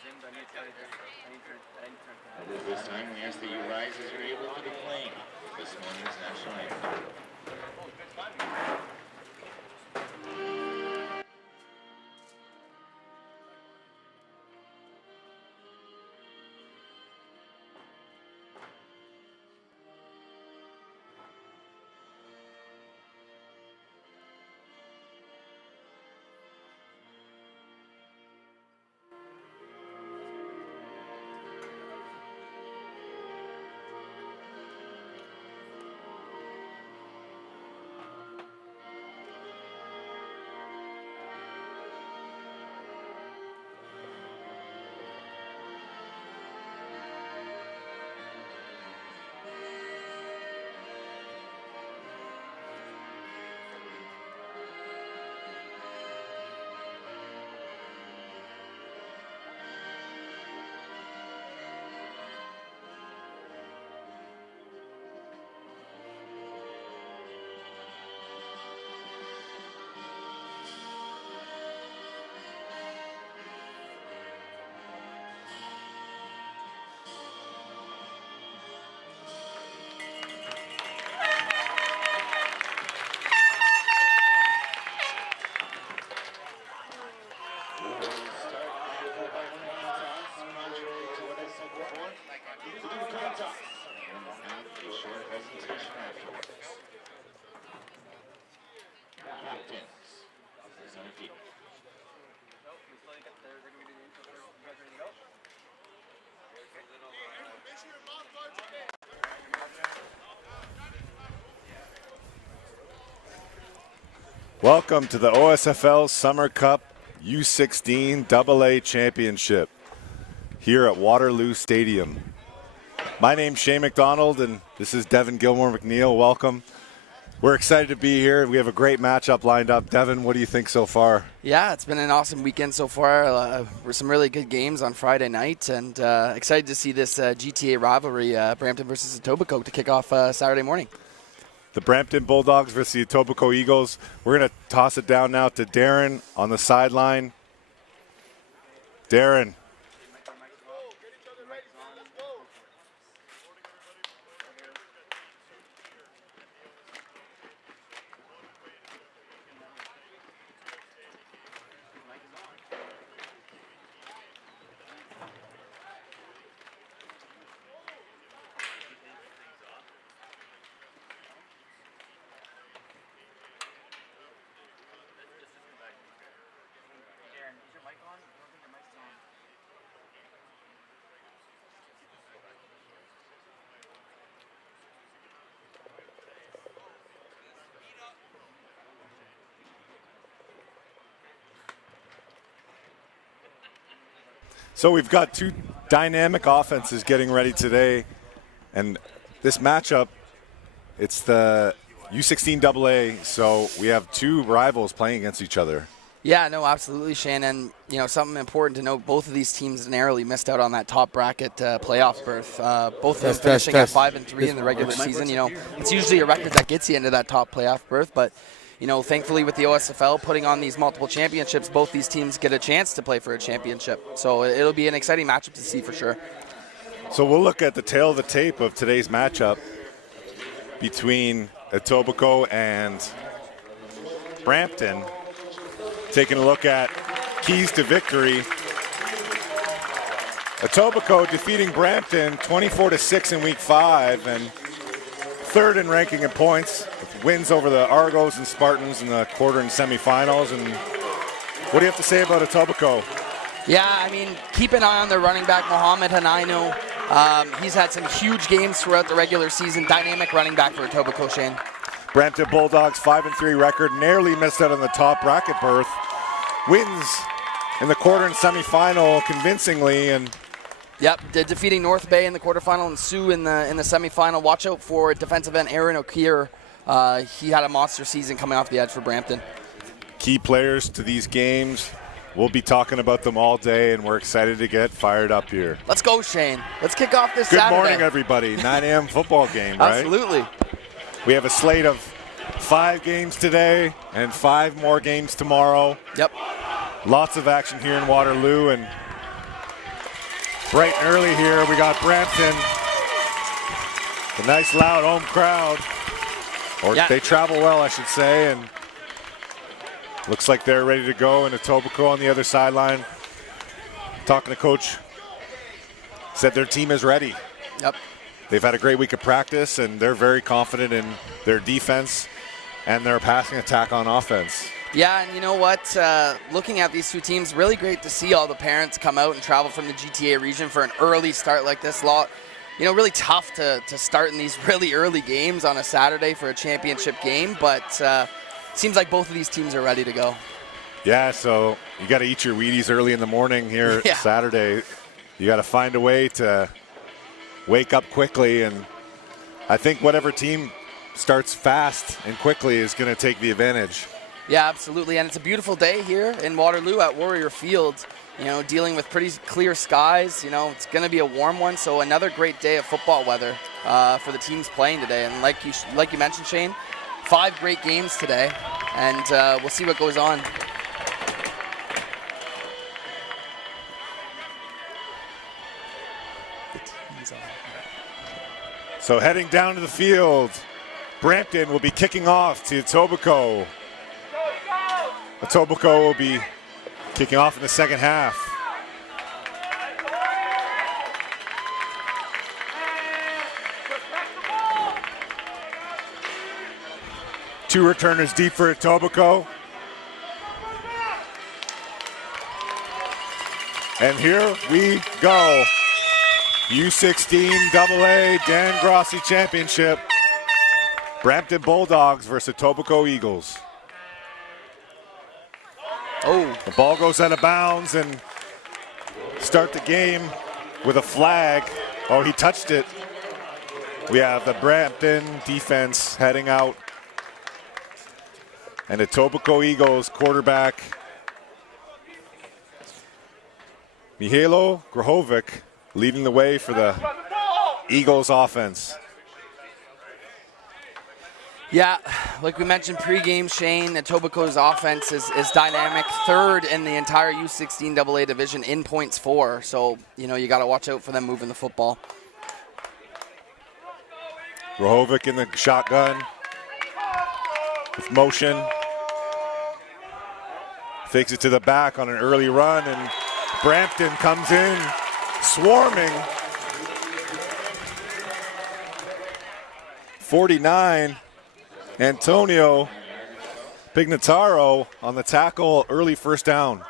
At this time, we ask that you rise as you're able for the playing of this morning's national anthem. Welcome to the OSFL Summer Cup U16 AA Championship here at Waterloo Stadium. My name's Shane McDonald and this is Devin Gilmore McNeil. Welcome. We're excited to be here. We have a great matchup lined up. Devin, what do you think so far? Yeah, it's been an awesome weekend so far. Some really good games on Friday night, and excited to see this GTA rivalry, Brampton versus Etobicoke, to kick off Saturday morning. The Brampton Bulldogs versus the Etobicoke Eagles. We're going to toss it down now to Darren on the sideline. Darren. So we've got two dynamic offenses getting ready today, and this matchup, it's the U16 AA, so we have two rivals playing against each other. Yeah, no, absolutely, Shane. And, you know, something important to note, both of these teams narrowly missed out on that top bracket playoff berth. Both of them finishing at 5-3 in the regular season. You know, it's usually a record that gets you into that top playoff berth, but you know, thankfully with the OSFL putting on these multiple championships, both these teams get a chance to play for a championship. So it'll be an exciting matchup to see for sure. So we'll look at the tail of the tape of today's matchup between Etobicoke and Brampton. Taking a look at keys to victory. Etobicoke defeating Brampton 24-6 in week 5 and third in ranking in points, with wins over the Argos and Spartans in the quarter and semifinals. And what do you have to say about Etobicoke? Yeah, I mean, keep an eye on their running back, Mohamed Hanaino. He's had some huge games throughout the regular season. Dynamic running back for Etobicoke, Shane. Brampton Bulldogs 5-3 record, narrowly missed out on the top bracket berth. Wins in the quarter and semifinal convincingly, and yep, defeating North Bay in the quarterfinal and Sioux in the semifinal. Watch out for defensive end Aaron O'Keefe. He had a monster season coming off the edge for Brampton. Key players to these games. We'll be talking about them all day, and we're excited to get fired up here. Let's go, Shane. Let's kick off this Good Saturday. Good morning, everybody. 9 a.m. football game, right? Absolutely. We have a slate of 5 games today and 5 more games tomorrow. Yep. Lots of action here in Waterloo, and Bright and early here. We got Brampton. A nice loud home crowd. Or Yeah. they travel well, I should say. And looks like they're ready to go. And Etobicoke on the other sideline. Talking to Coach. Said their team is ready. Yep. They've had a great week of practice, and they're very confident in their defense and their passing attack on offense. Yeah, and you know what? Looking at these two teams, really great to see all the parents come out and travel from the GTA region for an early start like this. Really tough to start in these really early games on a Saturday for a championship game, but seems like both of these teams are ready to go. Yeah, so you got to eat your Wheaties early in the morning here Saturday. You got to find a way to wake up quickly, and I think whatever team starts fast and quickly is going to take the advantage. Yeah, absolutely, and it's a beautiful day here in Waterloo at Warrior Field. Dealing with pretty clear skies. It's going to be a warm one, so another great day of football weather for the teams playing today. And like you mentioned, Shane, 5 great games today, and we'll see what goes on. So heading down to the field, Brampton will be kicking off to Etobicoke. Etobicoke will be kicking off in the second half. Two returners deep for Etobicoke. And here we go. U16 AA Dan Grossi Championship. Brampton Bulldogs versus Etobicoke Eagles. Oh. The ball goes out of bounds and start the game with a flag. Oh, he touched it. We have the Brampton defense heading out. And the Etobicoke Eagles quarterback, Mihailo Grahovic, leading the way for the Eagles offense. Yeah, like we mentioned pregame, Shane, Etobicoke's offense is dynamic, 3rd in the entire U16 AA division in points for. So, you got to watch out for them moving the football. Grahovic in the shotgun with motion. Fakes it to the back on an early run, and Brampton comes in swarming. 49, Antonio Pignataro on the tackle, early first down.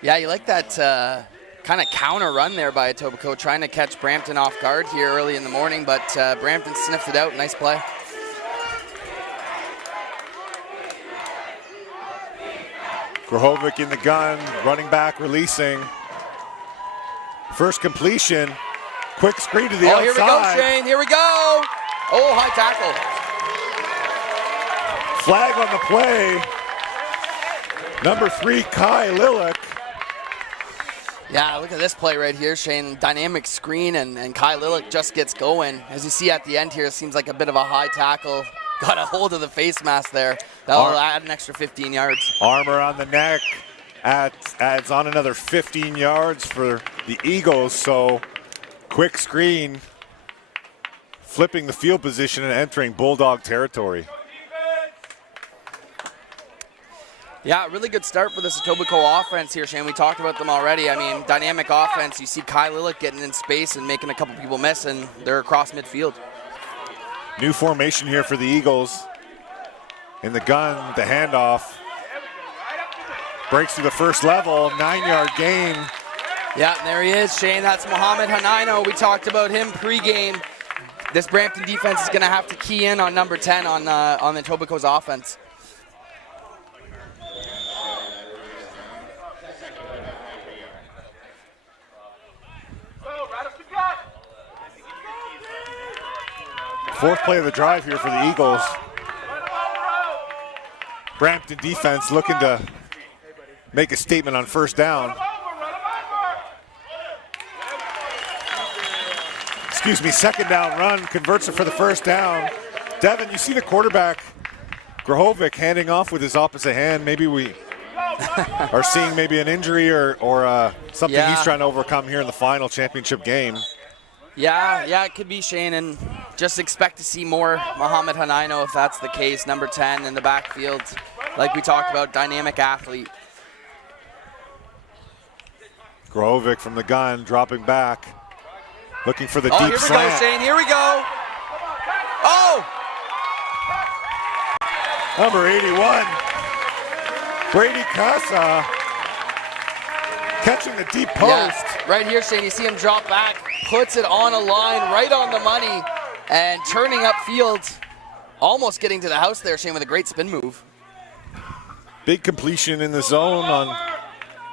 Yeah, you like that kind of counter run there by Etobicoke, trying to catch Brampton off guard here early in the morning, but Brampton sniffed it out. Nice play. Grahovic in the gun, running back, releasing. First completion, quick screen to the outside. Here we go, Shane, here we go. Oh, high tackle. Flag on the play. Number 3, Kai Lilick. Yeah, look at this play right here, Shane. Dynamic screen, and Kai Lilick just gets going. As you see at the end here, it seems like a bit of a high tackle. Got a hold of the face mask there. That'll add an extra 15 yards. Armor on the neck adds on another 15 yards for the Eagles. So quick screen, flipping the field position and entering Bulldog territory. Yeah, really good start for this Etobicoke offense here, Shane. We talked about them already. I mean, dynamic offense. You see Kai Lilick getting in space and making a couple people miss, and they're across midfield. New formation here for the Eagles. In the gun, the handoff. Breaks through the first level, 9-yard gain. Yeah, and there he is, Shane. That's Mohamed Hanaino. We talked about him pregame. This Brampton defense is going to have to key in on number 10 on the Etobicoke's offense. Fourth play of the drive here for the Eagles. Brampton defense looking to make a statement on first down. Excuse me, second down run, converts it for the first down. Devin, you see the quarterback, Grahovic, handing off with his opposite hand. Maybe we are seeing maybe an injury or something he's trying to overcome here in the final championship game. Yeah, it could be Shane, and just expect to see more Mohamed Hanaino if that's the case. Number 10 in the backfield, like we talked about, dynamic athlete. Grohovic from the gun, dropping back, looking for the deep here we slant. go, Shane, here we go. Oh! Number 81, Brady Casa, catching the deep post. Yeah, right here, Shane, you see him drop back, puts it on a line, right on the money, and turning upfield, almost getting to the house there, Shane, with a great spin move. Big completion in the zone on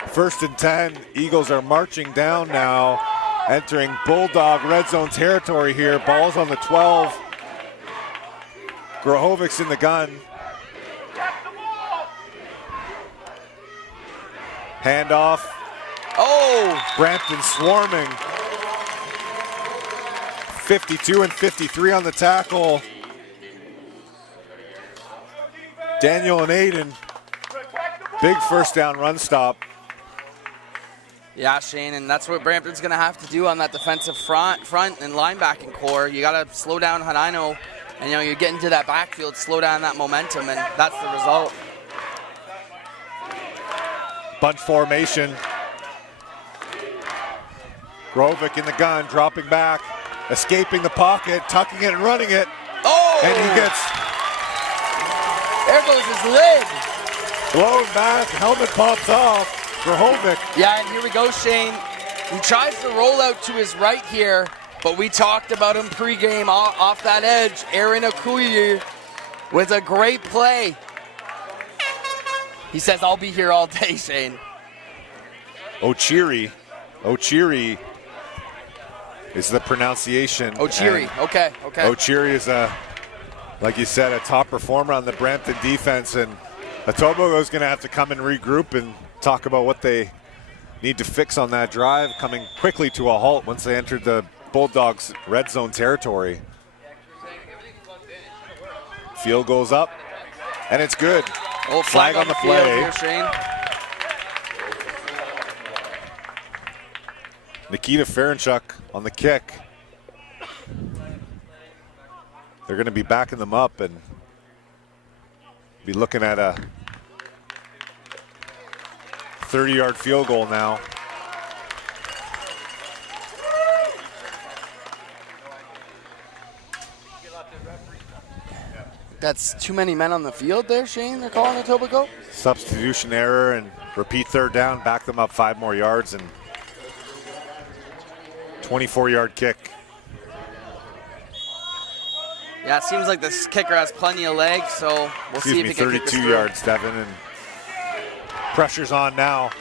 1st and 10. Eagles are marching down now, entering Bulldog red zone territory here. Ball's on the 12. Grohovic's in the gun. Handoff. Oh! Brampton swarming. 52 and 53 on the tackle. Daniel and Aiden. Big first down run stop. Yeah, Shane, and that's what Brampton's going to have to do on that defensive front and linebacking core. You got to slow down Hanaino, and you get into that backfield, slow down that momentum, and that's the result. Bunch formation. Grohovic in the gun, dropping back, escaping the pocket, tucking it and running it. Oh! And he gets there goes his leg. blown back, helmet pops off. Grohovic. Yeah, and here we go, Shane. He tries to roll out to his right here, but we talked about him pregame off that edge. Aaron Okuyi with a great play. He says, I'll be here all day, Shane. Ochiri is the pronunciation. Ochiri, okay. Ochiri is, like you said, a top performer on the Brampton defense, and Etobicoke is going to have to come and regroup and talk about what they need to fix on that drive, coming quickly to a halt once they entered the Bulldogs red zone territory. Field goes up, and it's good. Oh, flag on the play here, Shane. Nikita Ferenchuk on the kick. They're going to be backing them up and be looking at a 30-yard field goal now. That's too many men on the field there, Shane, they're calling Etobicoke? Substitution error and repeat third down, back them up 5 more yards, and 24-yard kick. Yeah, it seems like this kicker has plenty of legs, so we'll see if he can kick this 32 through. yards, Devin, and pressure's on now.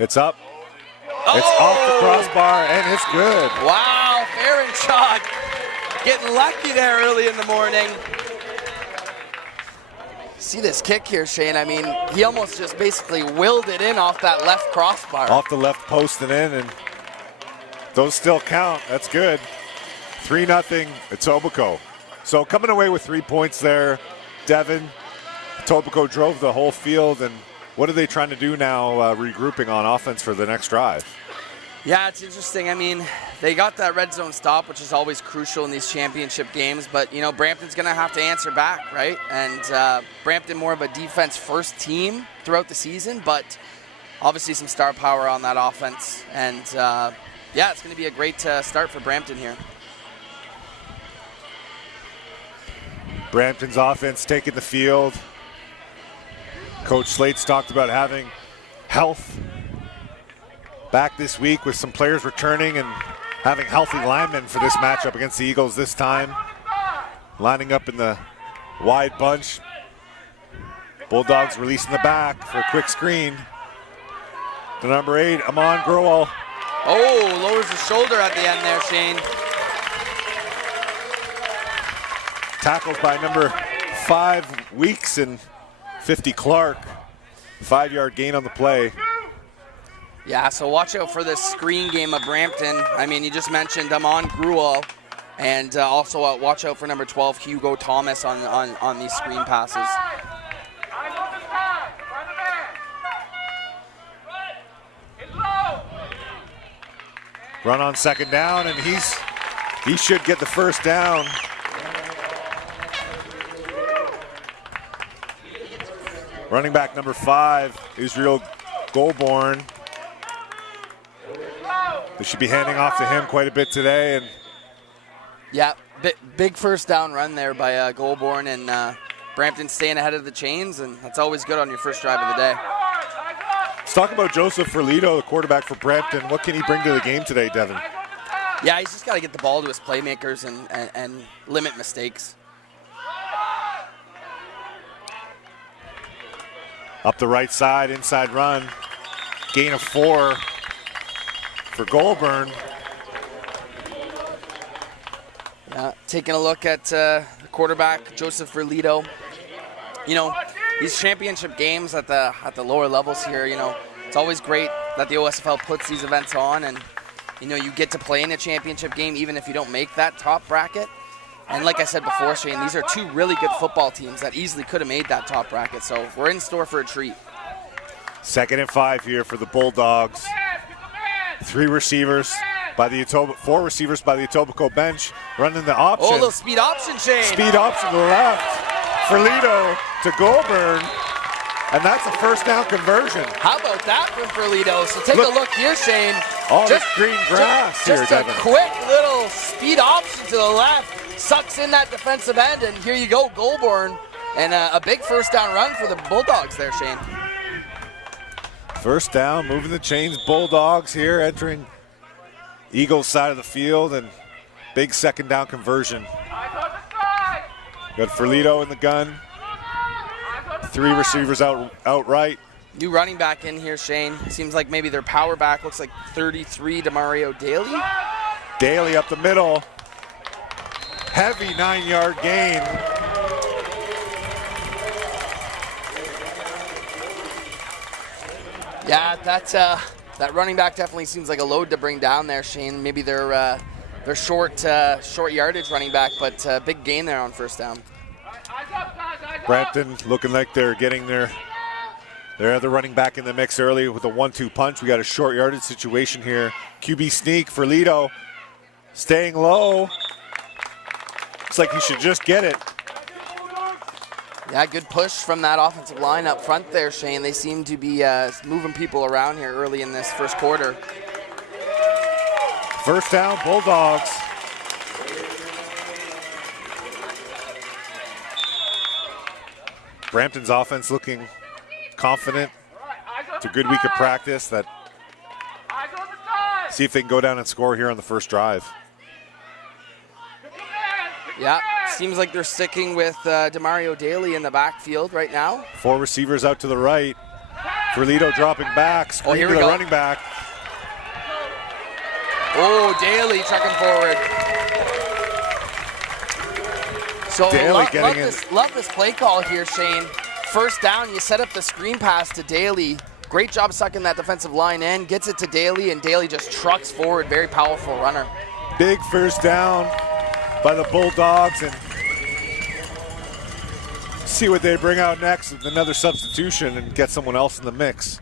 It's up. Oh! It's off the crossbar, and it's good. Wow, Ferenchuk getting lucky there early in the morning. See this kick here, Shane. I mean, he almost just basically willed it in off that left crossbar. Off the left post and in, and those still count. That's good. 3-0 Etobicoke. So coming away with 3 points there, Devin. Etobicoke drove the whole field, and what are they trying to do now, regrouping on offense for the next drive? Yeah, it's interesting. I mean, they got that red zone stop, which is always crucial in these championship games, but, Brampton's going to have to answer back, right? And Brampton more of a defense-first team throughout the season, but obviously some star power on that offense. And, yeah, it's going to be a great start for Brampton here. Brampton's offense taking the field. Coach Slate's talked about having health back this week with some players returning and having healthy linemen for this matchup against the Eagles this time. Lining up in the wide bunch. Bulldogs releasing the back for a quick screen. The number 8, Amon Growell. Oh, lowers the shoulder at the end there, Shane. Tackled by number 5, Weeks, and 50 Clark. 5-yard gain on the play. Yeah, so watch out for this screen game of Brampton. I mean, you just mentioned Amon Grewal, And also watch out for number 12, Hugo Thomas, on these screen passes. Run on second down, and he should get the first down. Running back number 5, Israel Goulbourne. They should be handing off to him quite a bit today. And yeah, big first down run there by Goulbourne, and Brampton staying ahead of the chains, and that's always good on your first drive of the day. let's talk about Joseph Ferlito, the quarterback for Brampton. What can he bring to the game today, Devin? Yeah, he's just got to get the ball to his playmakers and limit mistakes. Up the right side, inside run. Gain of 4 for Goulbourne. Yeah, taking a look at the quarterback, Joseph Ferlito. You know, these championship games at the lower levels here, you know, it's always great that the OSFL puts these events on, and, you know, you get to play in a championship game even if you don't make that top bracket. And like I said before, Shane, these are 2 really good football teams that easily could have made that top bracket. So we're in store for a treat. 2nd and 5 here for the Bulldogs. 4 receivers by the Etobicoke bench, running the option. Oh, a little speed option, Shane. Speed option to the left. Ferlito to Goulbourne, and that's a first down conversion. How about that from Ferlito? So take a look here, Shane. All this green grass here, Just Devin. a quick little speed option to the left. Sucks in that defensive end, and here you go, Goulbourne. And a big first down run for the Bulldogs there, Shane. First down, moving the chains. Bulldogs here entering Eagles side of the field, and big second down conversion. Got Ferlito in the gun. 3 receivers outright. New running back in here, Shane. Seems like maybe their power back looks like 33, Demario Daly. Daly up the middle. Heavy 9-yard gain. Yeah, that running back definitely seems like a load to bring down there, Shane. Maybe they're short yardage running back, but big gain there on first down. Brampton looking like they're getting their other running back in the mix early with a 1-2 punch. We got a short yardage situation here. QB sneak, Ferlito staying low. Looks like he should just get it. Yeah, good push from that offensive line up front there, Shane. They seem to be moving people around here early in this first quarter. First down, Bulldogs. Brampton's offense looking confident. It's a good week of practice. See if they can go down and score here on the first drive. Yeah, seems like they're sticking with Demario Daly in the backfield right now. 4 receivers out to the right. Ferlito dropping back, screen here to we the go. running back. Oh, Daly trucking forward. So Daly getting in. love this play call here, Shane. First down, you set up the screen pass to Daly. Great job sucking that defensive line in. Gets it to Daly, and Daly just trucks forward. Very powerful runner. Big first down by the Bulldogs, and see what they bring out next with another substitution and get someone else in the mix.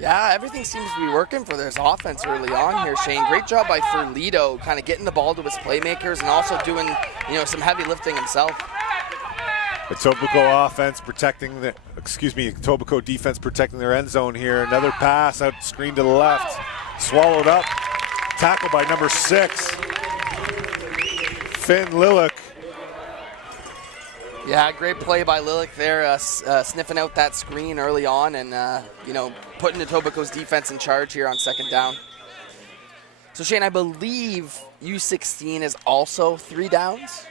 Yeah, everything seems to be working for this offense early on here, Shane. Great job by Ferlito, kind of getting the ball to his playmakers and also doing, you know, some heavy lifting himself. Etobicoke Etobicoke defense protecting their end zone here. Another pass out screen to the left. Swallowed up. Tackle by number 6. Finn Lillick. Yeah, great play by Lillick there, sniffing out that screen early on and, you know, putting Etobicoke's defense in charge here on second down. So, Shane, I believe U16 is also 3 downs.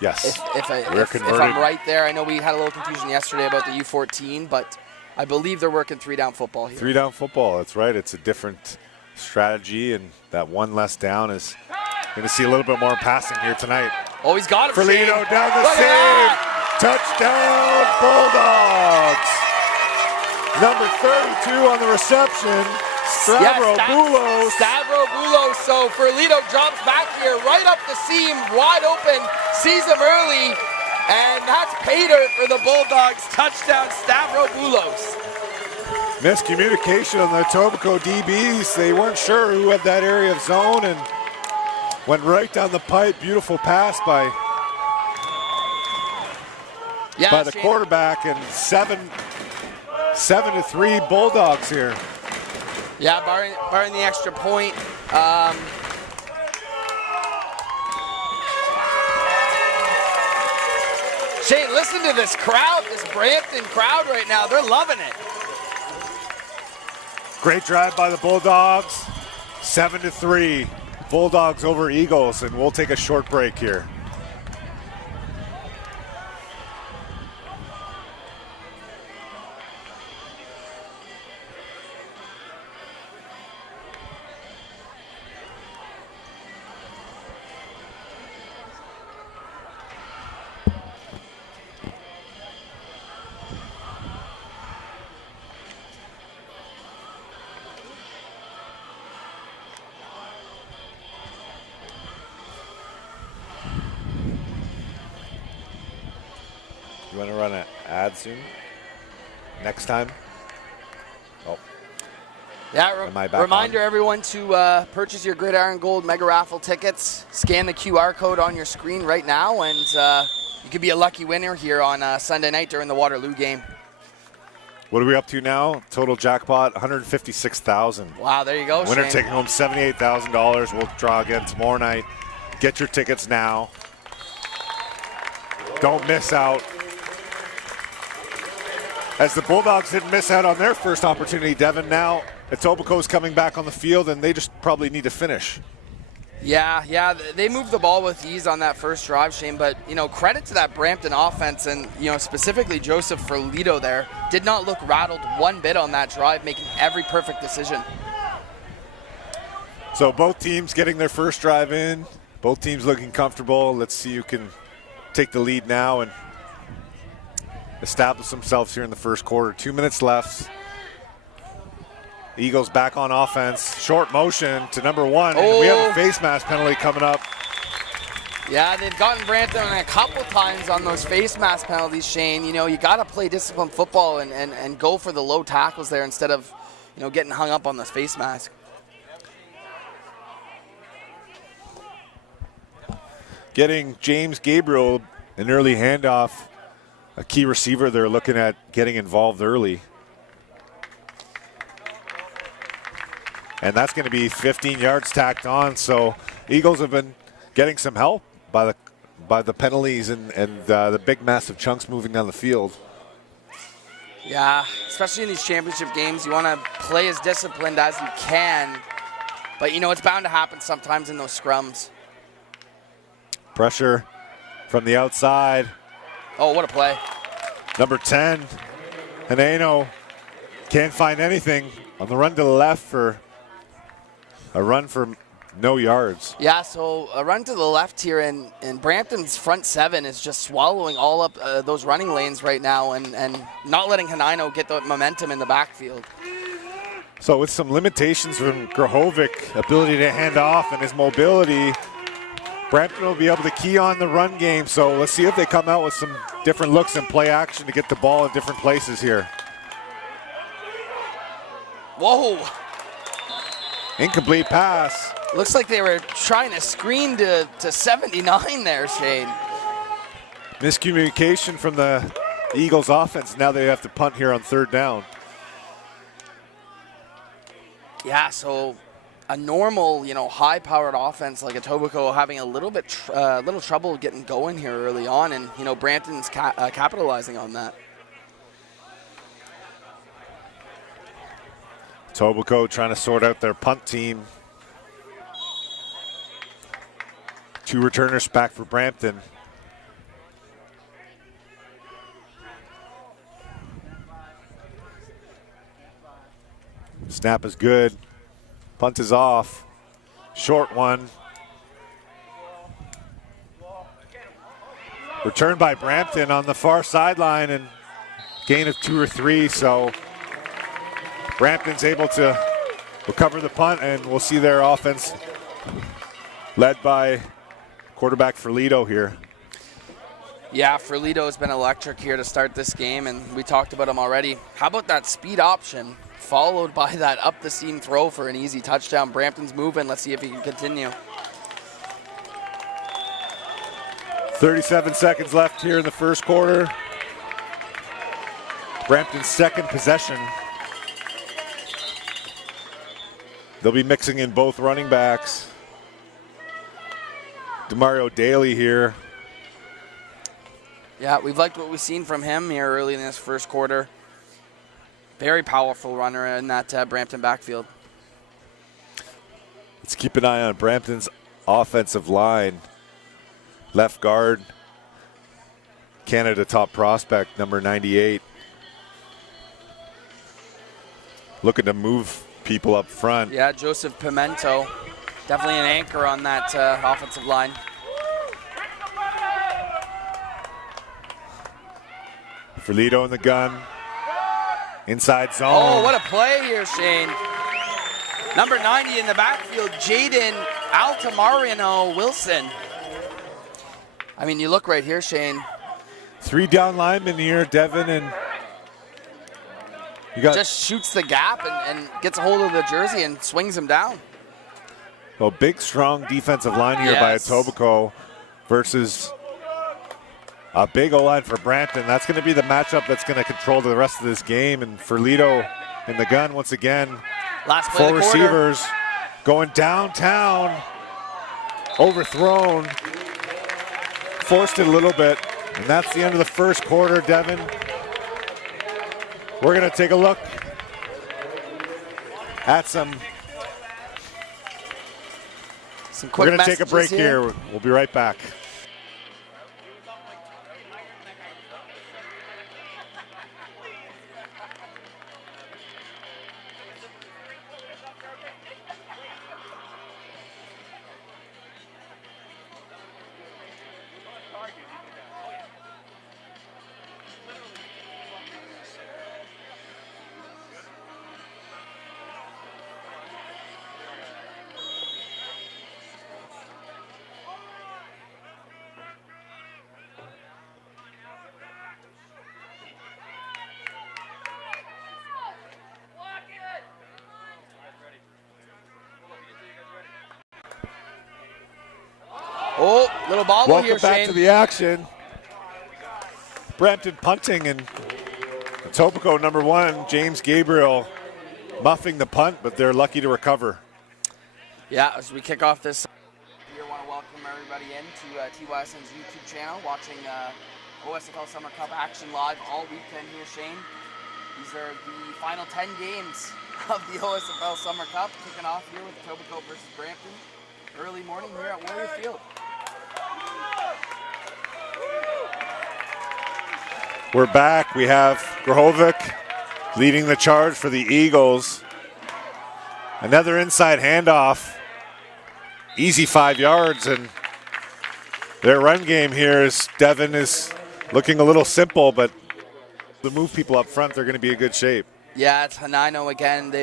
Yes. If I'm right there. I know we had a little confusion yesterday about the U14, but I believe they're working 3-down football here. 3-down football, that's right. It's a different strategy, and that one less down is going to see a little bit more passing here tonight. Oh, he's got it. Ferlito down the save. Touchdown, Bulldogs. Number 32 on the reception. Stavropoulos. Stavropoulos. So Ferlito jumps back here, right up the seam, wide open, sees him early, and that's pay dirt for the Bulldogs. Touchdown, Stavropoulos. Miscommunication on the Etobicoke DBs. They weren't sure who had that area of zone and went right down the pipe. Beautiful pass by the quarterback, and 7-3 Bulldogs here. Yeah, barring the extra point. Shane, listen to this crowd, this Brampton crowd right now. They're loving it. Great drive by the Bulldogs. 7-3. Bulldogs over Eagles, and we'll take a short break here. You want to run an ad soon? Next time? Oh. Yeah, reminder everyone to purchase your Gridiron Gold Mega Raffle tickets. Scan the QR code on your screen right now, and you could be a lucky winner here on Sunday night during the Waterloo game. What are we up to now? Total jackpot, $156,000. Wow, there you go, Winner Shane. taking home $78,000. We'll draw again tomorrow night. Get your tickets now. Don't miss out. As the Bulldogs didn't miss out on their first opportunity, Devin, now Etobicoke's coming back on the field, and they just probably need to finish. Yeah, they moved the ball with ease on that first drive, Shane, but, credit to that Brampton offense, and, specifically Joseph Ferlito there, did not look rattled one bit on that drive, making every perfect decision. So both teams getting their first drive in, both teams looking comfortable. Let's see who can take the lead now and establish themselves here in the first quarter. 2 minutes left. Eagles back on offense. Short motion to number 1. Oh. And we have a face mask penalty coming up. Yeah, they've gotten Brampton a couple times on those face mask penalties, Shane. You got to play disciplined football and go for the low tackles there instead of, getting hung up on this face mask. Getting James Gabriel an early handoff. A key receiver they're looking at getting involved early. And that's going to be 15 yards tacked on. So Eagles have been getting some help by the penalties and the big massive chunks moving down the field. Yeah, especially in these championship games, you want to play as disciplined as you can. But, it's bound to happen sometimes in those scrums. Pressure from the outside. Oh, what a play. Number 10, Hineno can't find anything on the run to the left for a run for no yards. Yeah, so a run to the left here, and Brampton's front 7 is just swallowing all up those running lanes right now and not letting Hineno get the momentum in the backfield. So with some limitations from Grahovic, ability to hand off and his mobility, Brampton will be able to key on the run game. So let's see if they come out with some different looks and play action to get the ball in different places here. Whoa. Incomplete pass. Looks like they were trying to screen to 79 there, Shane. Miscommunication from the Eagles offense. Now they have to punt here on 3rd down. Yeah, so a normal, high-powered offense like Etobicoke having a little trouble getting going here early on, and Brampton's capitalizing on that. Etobicoke trying to sort out their punt team. 2 returners back for Brampton. Snap is good. Punt is off. Short one. Returned by Brampton on the far sideline and gain of 2 or 3. So Brampton's able to recover the punt, and we'll see their offense led by quarterback Ferlito here. Yeah, Ferlito has been electric here to start this game, and we talked about him already. How about that speed option followed by that up-the-seam throw for an easy touchdown? Brampton's moving. Let's see if he can continue. 37 seconds left here in the first quarter. Brampton's second possession. They'll be mixing in both running backs. Demario Daly here. Yeah, we've liked what we've seen from him here early in this first quarter. Very powerful runner in that Brampton backfield. Let's keep an eye on Brampton's offensive line. Left guard, Canada top prospect, number 98. Looking to move people up front. Yeah, Joseph Pimento, definitely an anchor on that offensive line. Ferlito in the gun. Inside zone. Oh, what a play here, Shane. Number 90 in the backfield, Jaden Altamirano Wilson. I mean, you look right here, Shane. 3 down linemen here, Devin, and you got just shoots the gap and gets a hold of the jersey and swings him down. a big, strong defensive line here by Etobicoke versus a big O-line for Brampton. That's going to be the matchup that's going to control the rest of this game. And Ferlito in the gun once again. Last play 4 receivers going downtown, overthrown, forced it a little bit, and that's the end of the first quarter, Devin. We're going to take a look at some quick We're going to take a break here. We'll be right back. Oh, little bobble Welcome here, back Shane. to the action. Brampton punting, and Etobicoke number 1, James Gabriel, muffing the punt, but they're lucky to recover. Yeah, as we kick off this, we want to welcome everybody in to TYSN's YouTube channel, watching OSFL Summer Cup action live all weekend here, Shane. These are the final 10 games of the OSFL Summer Cup, kicking off here with Etobicoke versus Brampton. Early morning here at Warrior Field. We're back. We have Grahovic leading the charge for the Eagles. Another inside handoff. Easy 5 yards, and their run game here is Devin is looking a little simple, but to move people up front, they're going to be in good shape. Yeah, it's Hanino again.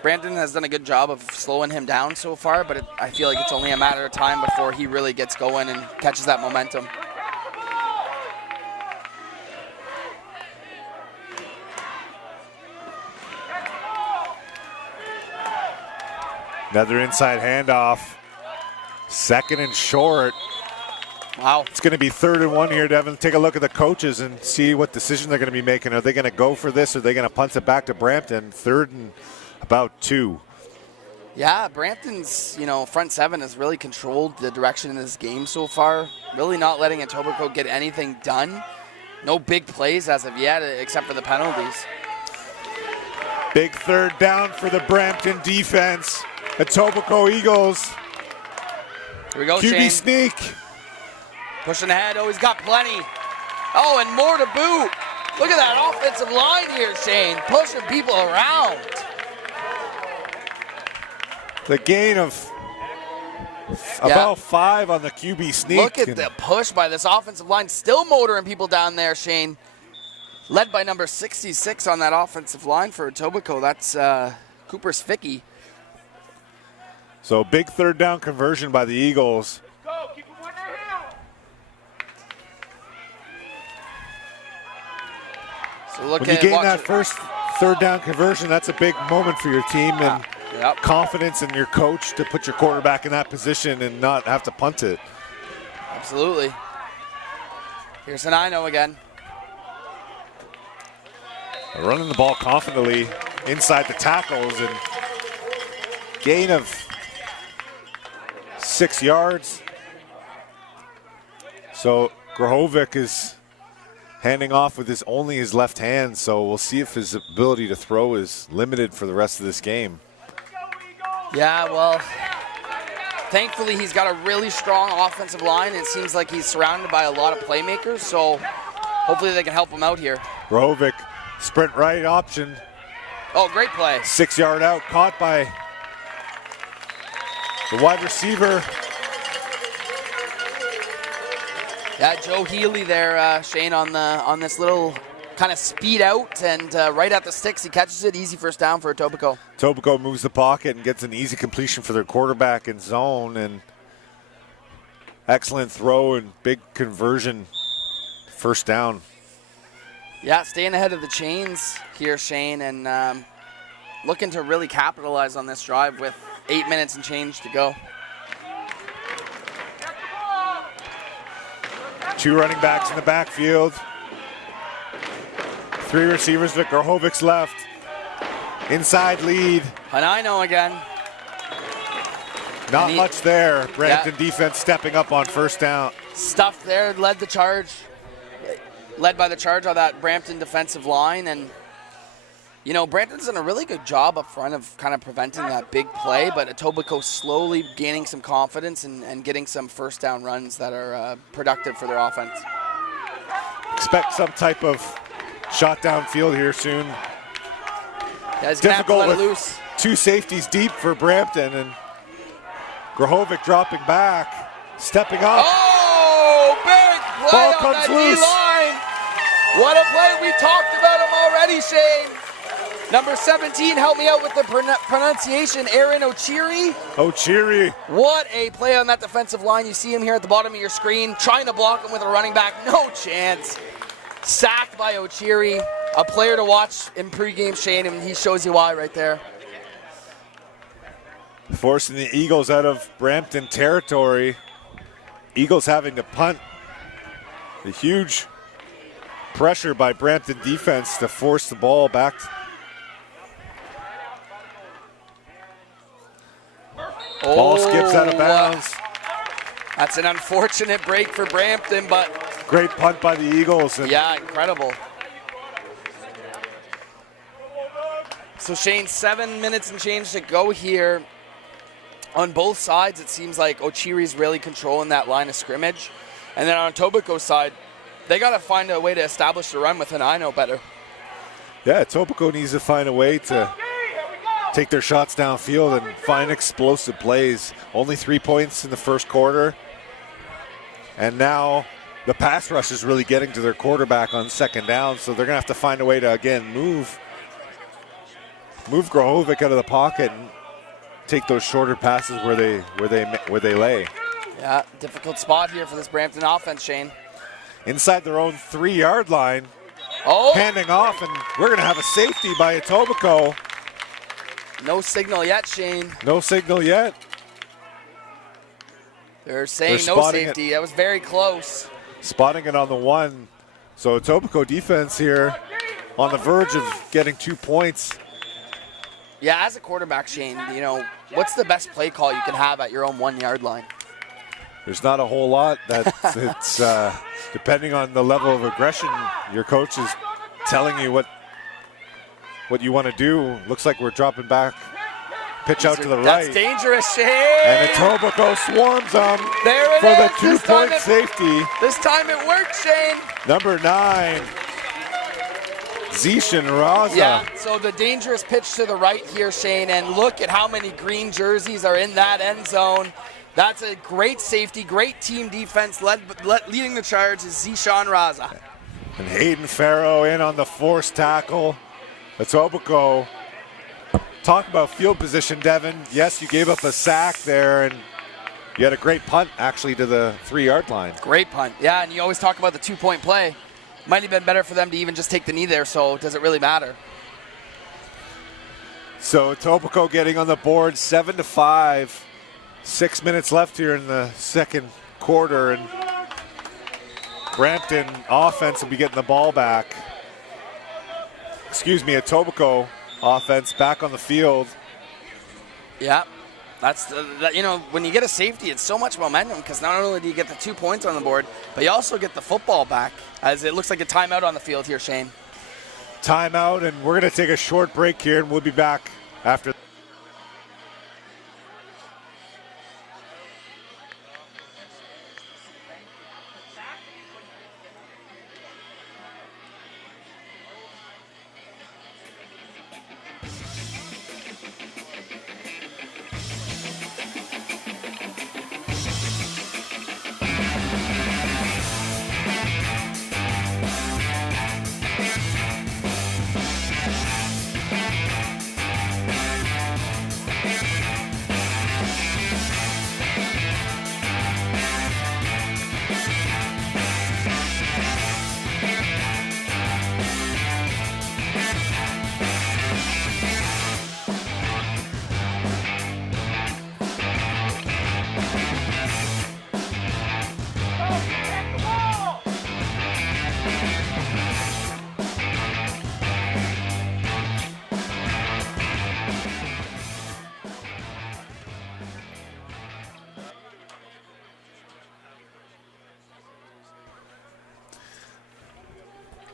Brampton has done a good job of slowing him down so far, but I feel like it's only a matter of time before he really gets going and catches that momentum. Another inside handoff. 2nd and short. Wow. It's going to be 3rd and 1 here, Devin. Take a look at the coaches and see what decision they're going to be making. Are they going to go for this, or are they going to punt it back to Brampton? 3rd and about 2. Yeah, Brampton's, front 7 has really controlled the direction in this game so far. Really not letting Etobicoke get anything done. No big plays as of yet, except for the penalties. Big 3rd down for the Brampton defense. Etobicoke Eagles. Here we go, QB Shane. sneak. Pushing ahead. Oh, he's got plenty. Oh, and more to boot. Look at that offensive line here, Shane. Pushing people around. The gain of about 5 on the QB sneak. Look at the push by this offensive line. Still motoring people down there, Shane. Led by number 66 on that offensive line for Etobicoke. That's Cooper Svicky. So big third down conversion by the Eagles. So look When you at gain that first third down conversion, that's a big moment for your team and confidence in your coach to put your quarterback in that position and not have to punt it. Absolutely. Here's an Ino again. Running the ball confidently inside the tackles and gain of 6 yards. So Grahovic is handing off with only his left hand, so we'll see if his ability to throw is limited for the rest of this game. Yeah, well, thankfully he's got a really strong offensive line. It seems like he's surrounded by a lot of playmakers, so hopefully they can help him out here. Grahovic, sprint right option. Oh, great play. 6 yard out, caught by the wide receiver. Yeah, Joe Healy there, Shane, on this little kind of speed out, and right at the sticks, he catches it. Easy first down for Etobicoke. Etobicoke moves the pocket and gets an easy completion for their quarterback in zone, and excellent throw and big conversion, first down. Yeah, staying ahead of the chains here, Shane, and looking to really capitalize on this drive with 8 minutes and change to go. 2 running backs in the backfield. 3 receivers to Grahovic's left. Inside lead. Hanino again. Not much there. Brampton defense stepping up on first down. Stuff there, led by the charge on that Brampton defensive line, and you know, Brampton's done a really good job up front of kind of preventing that big play, but Etobicoke slowly gaining some confidence and getting some first down runs that are productive for their offense. Expect some type of shot downfield here soon. Yeah, he's gonna have to let it loose. 2 safeties deep for Brampton, and Grahovic dropping back, stepping up. Oh, big play Ball on comes that loose. D-line. What a play. We talked about him already, Shane. Number 17, help me out with the pronunciation, Aaron Ochiri. Ochiri. What a play on that defensive line. You see him here at the bottom of your screen, trying to block him with a running back. No chance. Sacked by Ochiri. A player to watch in pregame, Shane, and he shows you why right there. Forcing the Eagles out of Brampton territory. Eagles having to punt. The huge pressure by Brampton defense to force the ball back. Ball skips out of bounds. That's an unfortunate break for Brampton, but great punt by the Eagles. Yeah, incredible. So Shane, 7 minutes and change to go here. On both sides, it seems like Ochiri's really controlling that line of scrimmage. And then on Etobicoke's side, they got to find a way to establish the run with Hanino better. Yeah, Etobicoke needs to find a way to take their shots downfield and find explosive plays. Only 3 points in the first quarter. And now the pass rush is really getting to their quarterback on second down, so they're going to have to find a way to, again, move Grahovic out of the pocket and take those shorter passes where they lay. Yeah, difficult spot here for this Brampton offense, Shane. Inside their own 3 yard line. Oh! Handing off, and we're going to have a safety by Etobicoke. No signal yet, Shane. No signal yet. They're saying no safety. That was very close. Spotting it on the 1. So Etobicoke defense here on the verge of getting 2 points. Yeah, as a quarterback, Shane, you know, what's the best play call you can have at your own 1 yard line? There's not a whole lot. It's depending on the level of aggression, your coach is telling you what you want to do. Looks like we're dropping back. Pitch out to the right. That's dangerous, Shane. And Etobicoke swarms them for the 2-point safety. This time it worked, Shane. Number 9, Zishan Raza. Yeah, so the dangerous pitch to the right here, Shane, and look at how many green jerseys are in that end zone. That's a great safety, great team defense. Leading the charge is Zishan Raza. And Hayden Farrow in on the forced tackle. Etobicoke talk about field position, Devin. Yes, you gave up a sack there, and you had a great punt, actually, to the 3-yard line. Great punt. Yeah, and you always talk about the 2-point play. Might have been better for them to even just take the knee there, so does it really matter? So Etobicoke getting on the board, 7-5. 6 minutes left here in the second quarter, and Brampton offense will be getting the ball back. Excuse me, Etobicoke offense back on the field. Yeah, that's when you get a safety, it's so much momentum because not only do you get the 2 points on the board, but you also get the football back, as it looks like a timeout on the field here, Shane. Timeout, and we're going to take a short break here, and we'll be back after.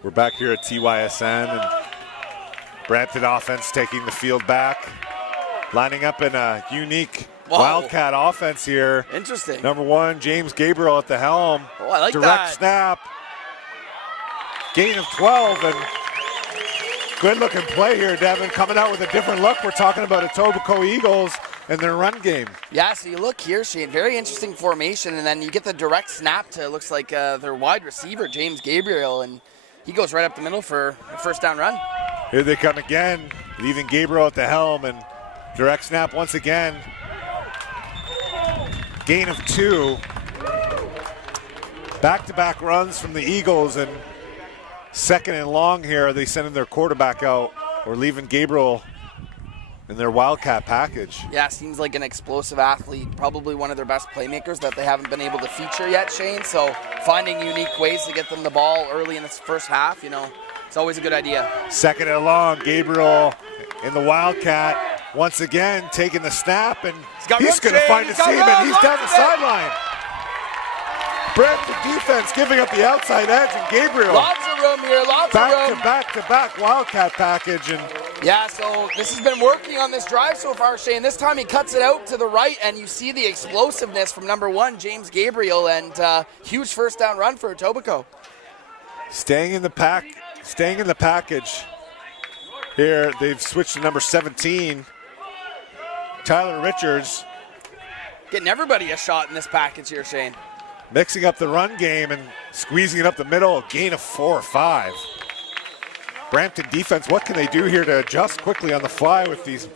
We're back here at TYSN, and Brampton offense taking the field back, lining up in a unique Wildcat offense here. Interesting. Number 1, James Gabriel at the helm. Oh, I like Direct that. snap. Gain of 12, and good looking play here, Devin. Coming out with a different look. We're talking about Etobicoke Eagles and their run game. Yeah, so you look here, Shane, very interesting formation, and then you get the direct snap to, looks like their wide receiver, James Gabriel, and he goes right up the middle for a first down run. Here they come again, leaving Gabriel at the helm, and direct snap once again. Gain of 2. Back-to-back runs from the Eagles, and second and long here. Are they sending their quarterback out or leaving Gabriel in their Wildcat package? Yeah, seems like an explosive athlete, probably one of their best playmakers that they haven't been able to feature yet, Shane. So finding unique ways to get them the ball early in this first half, it's always a good idea. Second and long, Gabriel in the Wildcat once again taking the snap, and he's going to find a seam, and he's down the sideline. Brampton defense giving up the outside edge, and Gabriel. Lots of room here, lots of room. Back-to-back Wildcat package. And yeah, so this has been working on this drive so far, Shane. This time he cuts it out to the right, and you see the explosiveness from number 1, James Gabriel, and huge first down run for Etobicoke. Staying in the package here. They've switched to number 17, Tyler Richards. Getting everybody a shot in this package here, Shane. Mixing up the run game and squeezing it up the middle. Gain of 4 or 5. Brampton defense, what can they do here to adjust quickly on the fly with these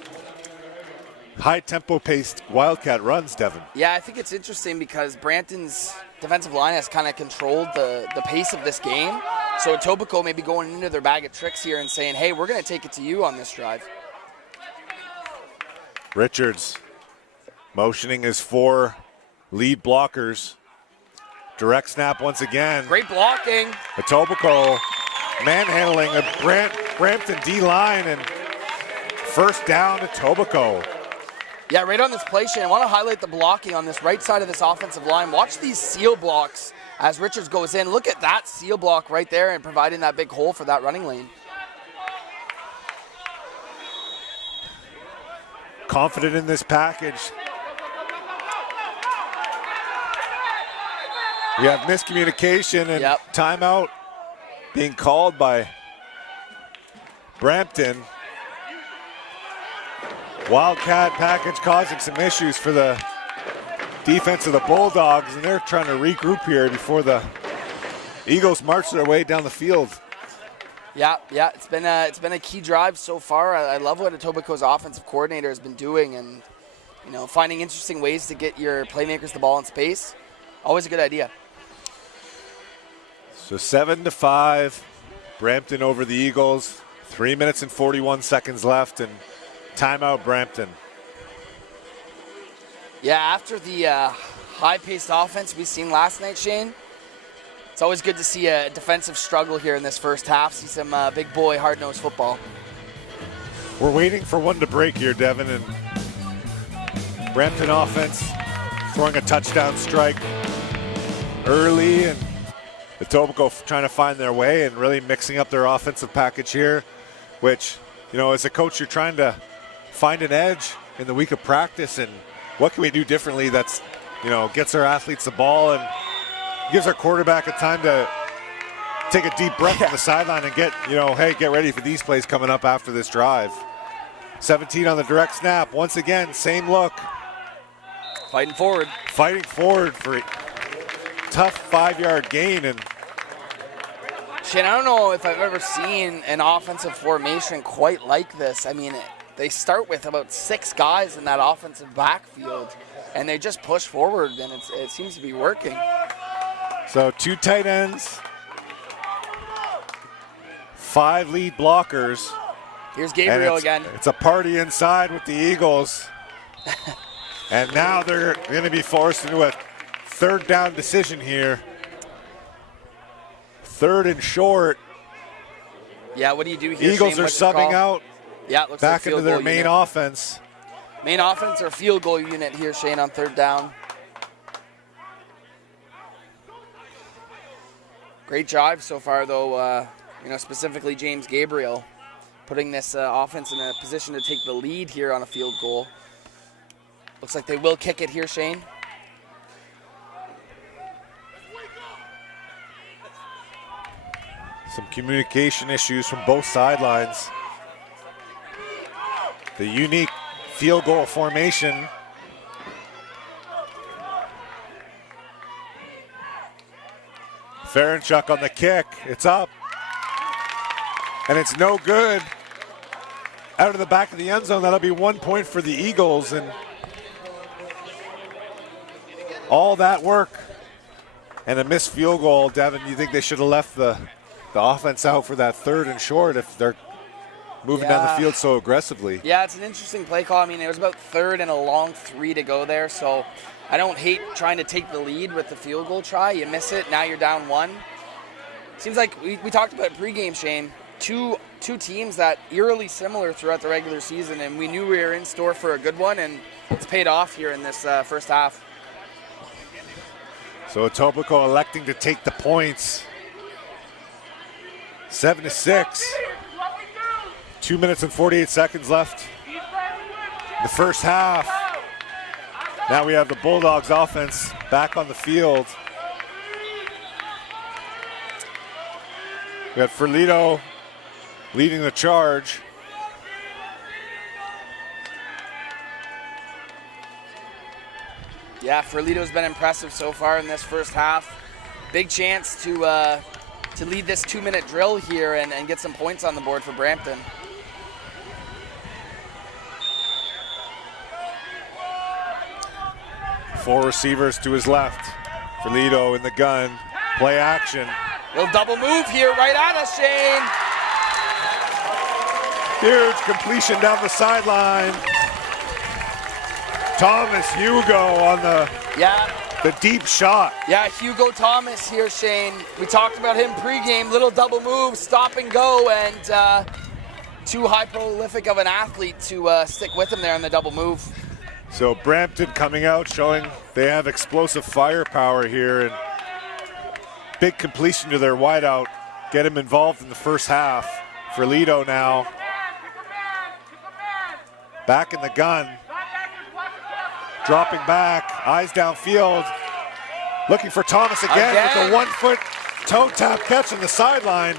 high tempo paced Wildcat runs, Devin? Yeah, I think it's interesting because Brampton's defensive line has kind of controlled the pace of this game. So Etobicoke may be going into their bag of tricks here and saying, hey, we're going to take it to you on this drive. Richards motioning his 4 lead blockers. Direct snap once again. Great blocking. Etobicoke manhandling a Brampton D-line, and first down Etobicoke. Yeah, right on this play, Shane, I want to highlight the blocking on this right side of this offensive line. Watch these seal blocks as Richards goes in. Look at that seal block right there and providing that big hole for that running lane. Confident in this package. We have miscommunication and timeout being called by Brampton. Wildcat package causing some issues for the defense of the Bulldogs, and they're trying to regroup here before the Eagles march their way down the field. Yeah, it's been a key drive so far. I love what Etobicoke's offensive coordinator has been doing, and finding interesting ways to get your playmakers the ball in space. Always a good idea. So 7-5, Brampton over the Eagles. 3 minutes and 41 seconds left, and timeout Brampton. Yeah, after the high-paced offense we've seen last night, Shane, it's always good to see a defensive struggle here in this first half. See some big boy, hard-nosed football. We're waiting for one to break here, Devin, and Brampton offense throwing a touchdown strike early, and Etobicoke trying to find their way and really mixing up their offensive package here, which, as a coach, you're trying to find an edge in the week of practice, and what can we do differently that's, gets our athletes the ball and gives our quarterback a time to take a deep breath on the sideline and get, hey, get ready for these plays coming up after this drive. 17 on the direct snap. Once again, same look. Fighting forward for a tough 5-yard gain. And Shane, I don't know if I've ever seen an offensive formation quite like this. I mean, they start with about 6 guys in that offensive backfield, and they just push forward, and it seems to be working. So 2 tight ends, 5 lead blockers. Here's Gabriel again. It's a party inside with the Eagles. And now they're going to be forced into a third down decision here. 3rd and short. Yeah, what do you do here, Eagles Shane? are subbing out. Yeah, it looks back like into their main offense. Main offense or field goal unit here, Shane, on 3rd down. Great drive so far, though, specifically James Gabriel, putting this offense in a position to take the lead here on a field goal. Looks like they will kick it here, Shane. Some communication issues from both sidelines. The unique field goal formation. Farinchuk on the kick. It's up. And it's no good. Out of the back of the end zone. That'll be 1 point for the Eagles. And all that work and a missed field goal. Devin, you think they should have left the offense out for that 3rd and short if they're moving down the field so aggressively? Yeah, it's an interesting play call. I mean, it was about 3rd and a long 3 to go there, so I don't hate trying to take the lead with the field goal try. You miss it, now you're down 1. Seems like we talked about pregame, Shane. Two teams that eerily similar throughout the regular season, and we knew we were in store for a good one, and it's paid off here in this first half. So Etobicoke electing to take the points. 7-6. 2 minutes and 48 seconds left in the first half. Now we have the Bulldogs offense back on the field. We got Ferlito leading the charge. Yeah, Ferlito's been impressive so far in this first half. Big chance to lead this 2-minute drill here and get some points on the board for Brampton. Four receivers to his left. Ferlito in the gun. Play action. Little double move here right at us, Shane. Huge completion down the sideline. Thomas Hugo on the deep shot. Yeah, Hugo Thomas here, Shane. We talked about him pregame. Little double move, stop and go, and too high prolific of an athlete to stick with him there on the double move. So Brampton coming out, showing they have explosive firepower here, and big completion to their wideout. Get him involved in the first half. Ferlito now back in the gun. Dropping back, eyes downfield. Looking for Thomas again with the 1-foot toe tap catch on the sideline.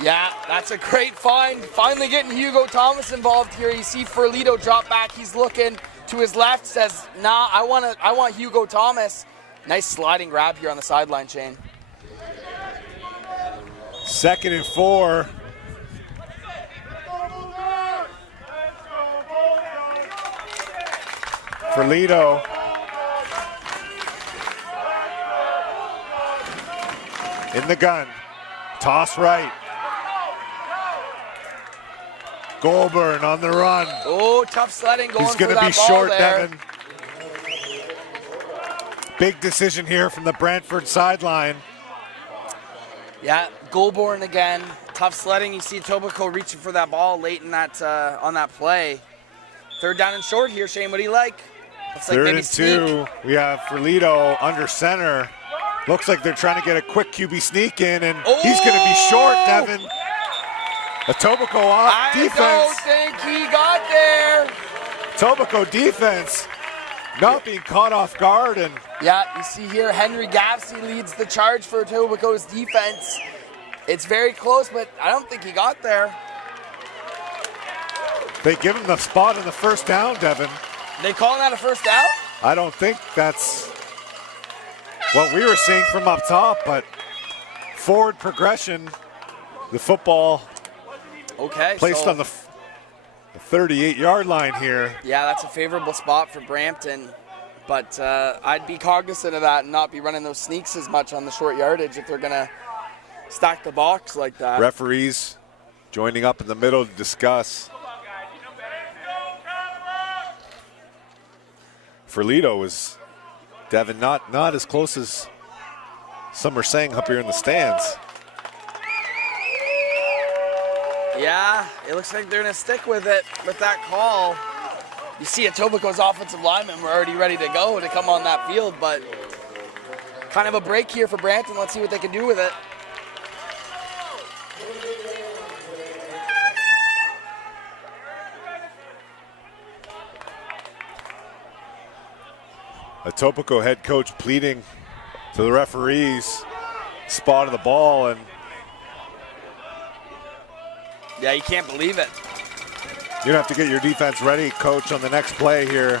Yeah, that's a great find. Finally getting Hugo Thomas involved here. You see Ferlito drop back. He's looking to his left, says, nah, I want Hugo Thomas. Nice sliding grab here on the sideline, Shane. 2nd and 4. For Lido. In the gun. Toss right. Goulburn on the run. Oh, tough sledding going He's for going to that be ball short, there. Devin. Big decision here from the Brantford sideline. Yeah, Goulburn again. Tough sledding. You see Etobicoke reaching for that ball late in that on that play. 3rd down and short here, Shane. What do you like? Looks like 3rd maybe and sneak. 2. We have Ferlito under center. Looks like they're trying to get a quick QB sneak in, and he's going to be short, Devin. Etobicoke off defense. I don't think he got there. Etobicoke defense not being caught off guard, and Yeah, you see here Henry Gavsey leads the charge for Etobicoke's defense. It's very close, but I don't think he got there. they give him the spot in the 1st down, Devin. They calling that a 1st down? I don't think that's what we were seeing from up top, but forward progression, the football Okay. placed so, on the 38-yard line here. Yeah, that's a favorable spot for Brampton, but I'd be cognizant of that and not be running those sneaks as much on the short yardage if they're going to stack the box like that. Referees joining up in the middle to discuss. Ferlito was, Devin, not as close as some are saying up here in the stands. Yeah, it looks like they're going to stick with it with that call. You see Etobicoke's offensive linemen were already ready to go to come on that field, but kind of a break here for Brampton. Let's see what they can do with it. Etobicoke head coach pleading to the referees, spotted the ball, and Yeah, you can't believe it. you have to get your defense ready, coach, on the next play here.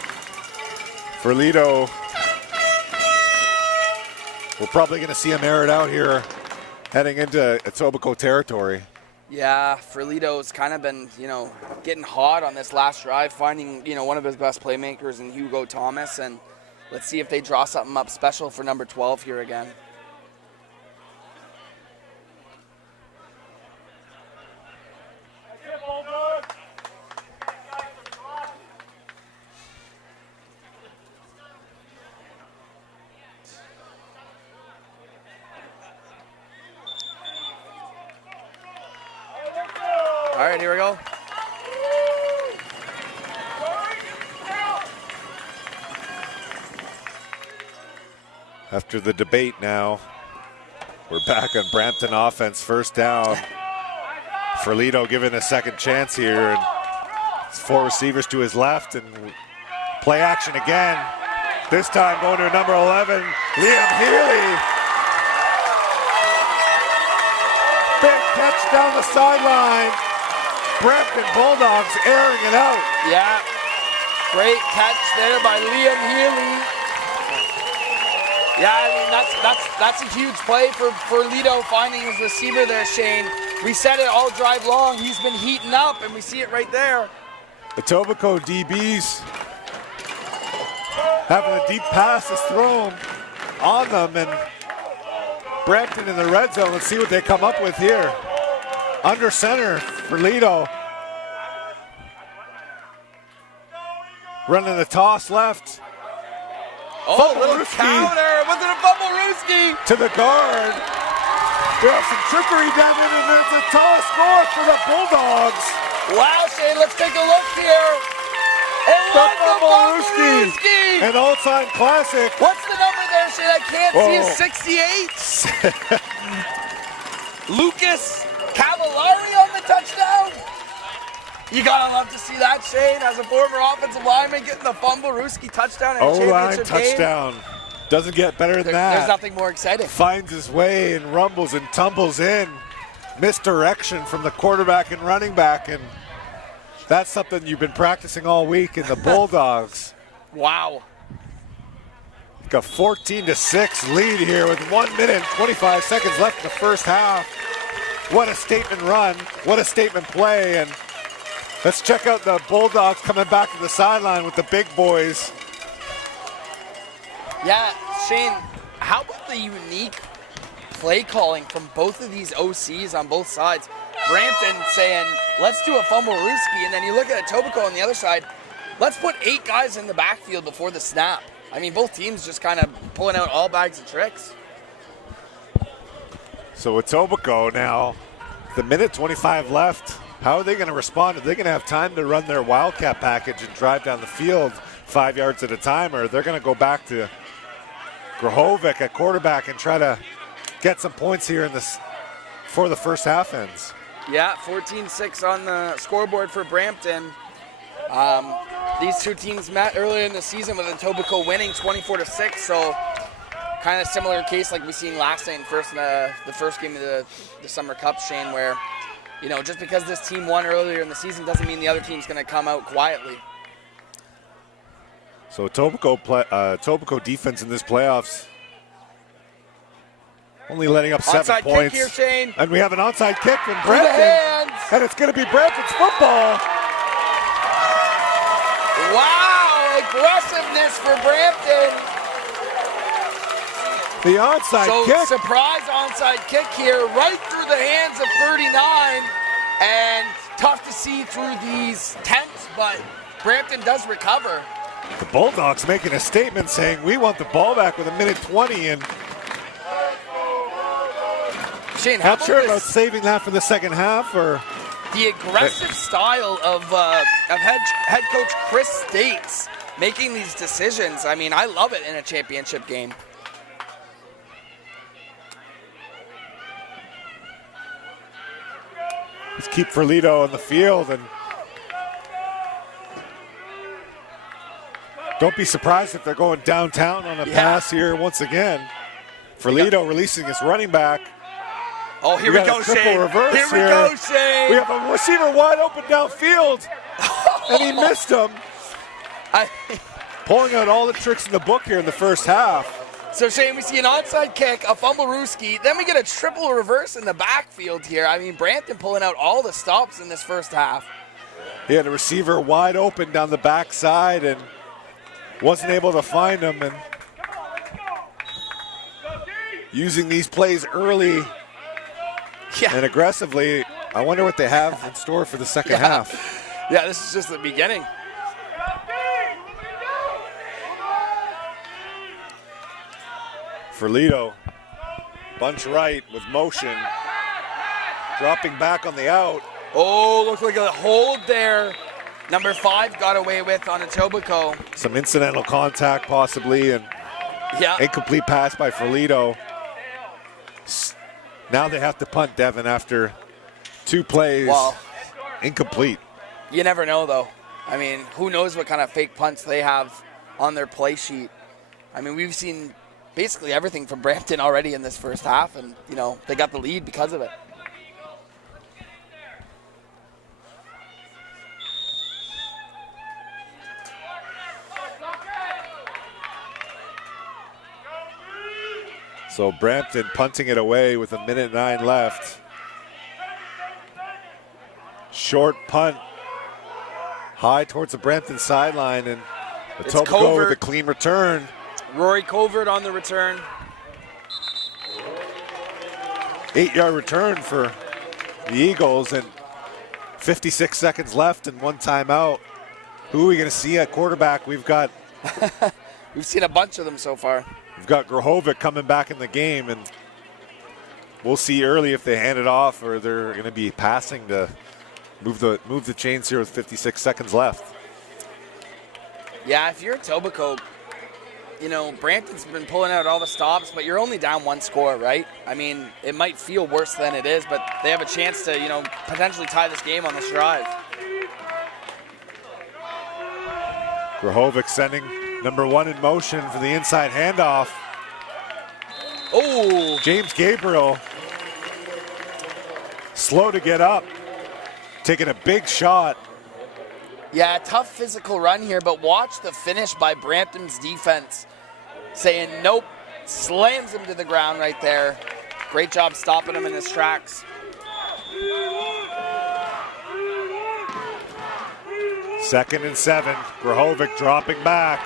Ferlito, we're probably going to see him air it out here heading into Etobicoke territory. Yeah, Ferlito's kind of been, getting hot on this last drive, finding, one of his best playmakers in Hugo Thomas, and let's see if they draw something up special for number 12 here again. All right, here we go. After the debate now, we're back on Brampton offense, 1st down. Ferlito given a second chance here, and it's 4 receivers to his left, and play action again. This time going to number 11, Liam Healy. Big catch down the sideline. Brampton Bulldogs airing it out. Yeah, great catch there by Liam Healy. Yeah, I mean, that's a huge play for Lido finding his receiver there, Shane. We said it all drive long. He's been heating up, and we see it right there. Etobicoke DBs having a deep pass is thrown on them, and Brampton in the red zone. Let's see what they come up with here. Under center for Lido. Running the toss left. Oh, little counter. Was it a fumble Rooski? To the guard. We have some trickery, Devin, and there's a toss score for the Bulldogs. Wow, Shane, let's take a look here. It was the fumble Rooski. An all-time classic. What's the number there, Shane? I can't see it. 68. Lucas Cavallari on the touchdown. You gotta love to see that, Shane, as a former offensive lineman getting the fumble Rooski touchdown in a championship game. Touchdown. Doesn't get better than that. There's nothing more exciting. Finds his way and rumbles and tumbles in. Misdirection from the quarterback and running back, and that's something you've been practicing all week in the Bulldogs. Wow. Like a 14-6 lead here with 1 minute and 25 seconds left in the 1st half. What a statement run. What a statement play. And let's check out the Bulldogs coming back to the sideline with the big boys. Yeah, Shane, how about the unique play calling from both of these OCs on both sides? Brampton saying, let's do a fumble-rooski, and then you look at Etobicoke on the other side, let's put 8 guys in the backfield before the snap. I mean, both teams just kind of pulling out all bags of tricks. So Etobicoke now, the minute 25 left, how are they going to respond? Are they going to have time to run their wildcat package and drive down the field 5 yards at a time, or they're going to go back to Grahovic at quarterback and try to get some points here in this before the first half ends? Yeah, 14-6 on the scoreboard for Brampton. These two teams met earlier in the season with Etobicoke winning 24-6, so kind of similar case like we seen last night in the first game of the Summer Cup, Shane, where, you know, just because this team won earlier in the season doesn't mean the other team's going to come out quietly. So Etobicoke defense in this playoffs only letting up 7 onside points. Kick here, Shane. And we have an onside kick from Brampton. And it's going to be Brampton's football. Wow, aggressiveness for Brampton. The onside kick. Surprise onside kick here, right through the hands of 39. And tough to see through these tents, but Brampton does recover. The Bulldogs making a statement saying we want the ball back with 1:20, and Shane, not sure about saving that for the second half, or the aggressive style of head coach Chris States making these decisions. I mean, I love it in a championship game. let's keep Ferlito on the field, and don't be surprised if they're going downtown on a pass here once again. Ferlito releasing his running back. Oh, here we go, Shane. Reverse here we go, Shane. We have a receiver wide open downfield, and he missed him. Pulling out all the tricks in the book here in the first half. So, Shane, we see an onside kick, a fumble-rooski, then we get a triple reverse in the backfield here. I mean, Brampton pulling out all the stops in this first half. He had a receiver wide open down the backside and wasn't able to find him. And using these plays early and aggressively, I wonder what they have in store for the second half. Yeah, this is just the beginning. Ferlito, bunch right with motion, dropping back on the out. Oh, looks like a hold there. Number 5 got away with on Etobicoke. Some incidental contact possibly, and incomplete pass by Ferlito. Now they have to punt, Devin, after 2 plays. Well, incomplete. You never know, though. I mean, who knows what kind of fake punts they have on their play sheet. I mean, we've seen basically everything from Brampton already in this first half, and, you know, they got the lead because of it. So Brampton punting it away with 1:09 left. Short punt, high towards the Brampton sideline, and Etobicoke with a clean return. Rory Covert on the return. 8-yard return for the Eagles, and 56 seconds left and 1 timeout. Who are we going to see at quarterback? We've got We've seen a bunch of them so far. We've got Grahovic coming back in the game, and we'll see early if they hand it off or they're going to be passing to move the chains here with 56 seconds left. Yeah, if you're Etobicoke, you know, Brampton's been pulling out all the stops, but you're only down 1 score, right? I mean, it might feel worse than it is, but they have a chance to, you know, potentially tie this game on this drive. Grahovic sending number 1 in motion for the inside handoff. Oh! James Gabriel, slow to get up, taking a big shot. Yeah, tough physical run here, but watch the finish by Brampton's defense. Saying nope, slams him to the ground right there. Great job stopping him in his tracks. 2nd and 7. Grahovic dropping back,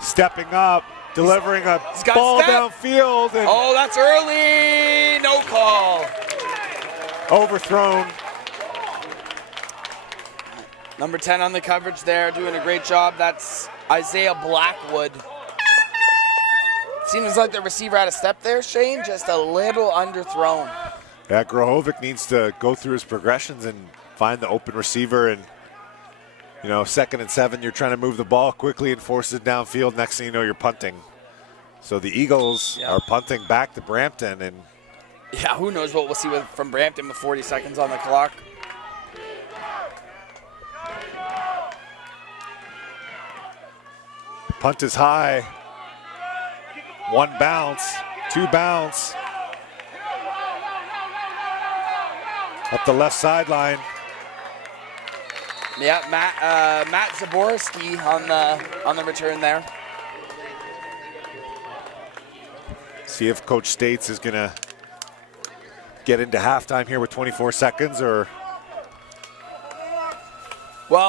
stepping up, delivering a ball downfield. And oh, that's early. No call. Overthrown. Number 10 on the coverage there, doing a great job. That's Isaiah Blackwood. Seems like the receiver had a step there, Shane, just a little underthrown. Yeah, Grahovic needs to go through his progressions and find the open receiver. And, 2nd and 7, you're trying to move the ball quickly and force it downfield. Next thing you know, you're punting. So the Eagles are punting back to Brampton. And yeah, who knows what we'll see from Brampton with 40 seconds on the clock. Punt is high. 1 bounce, 2 bounce. Up the left sideline. Yeah, Matt Zaborski on the return there. See if Coach States is going to get into halftime here with 24 seconds or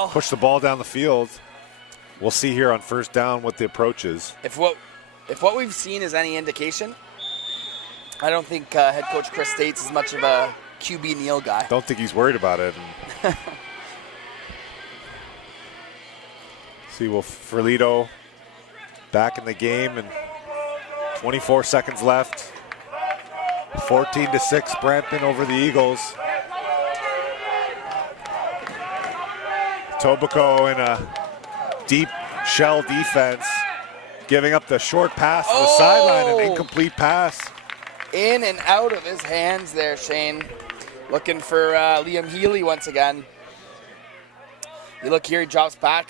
push the ball down the field. We'll see here on 1st down what the approach is. If what we've seen is any indication, I don't think head coach Chris States is much of a QB kneel guy. Don't think he's worried about it. See, Ferlito back in the game and 24 seconds left. 14-6 Brampton over the Eagles. Etobicoke in a deep shell defense, giving up the short pass to the sideline, an incomplete pass. In and out of his hands there, Shane. Looking for Liam Healy once again. You look here, he drops back.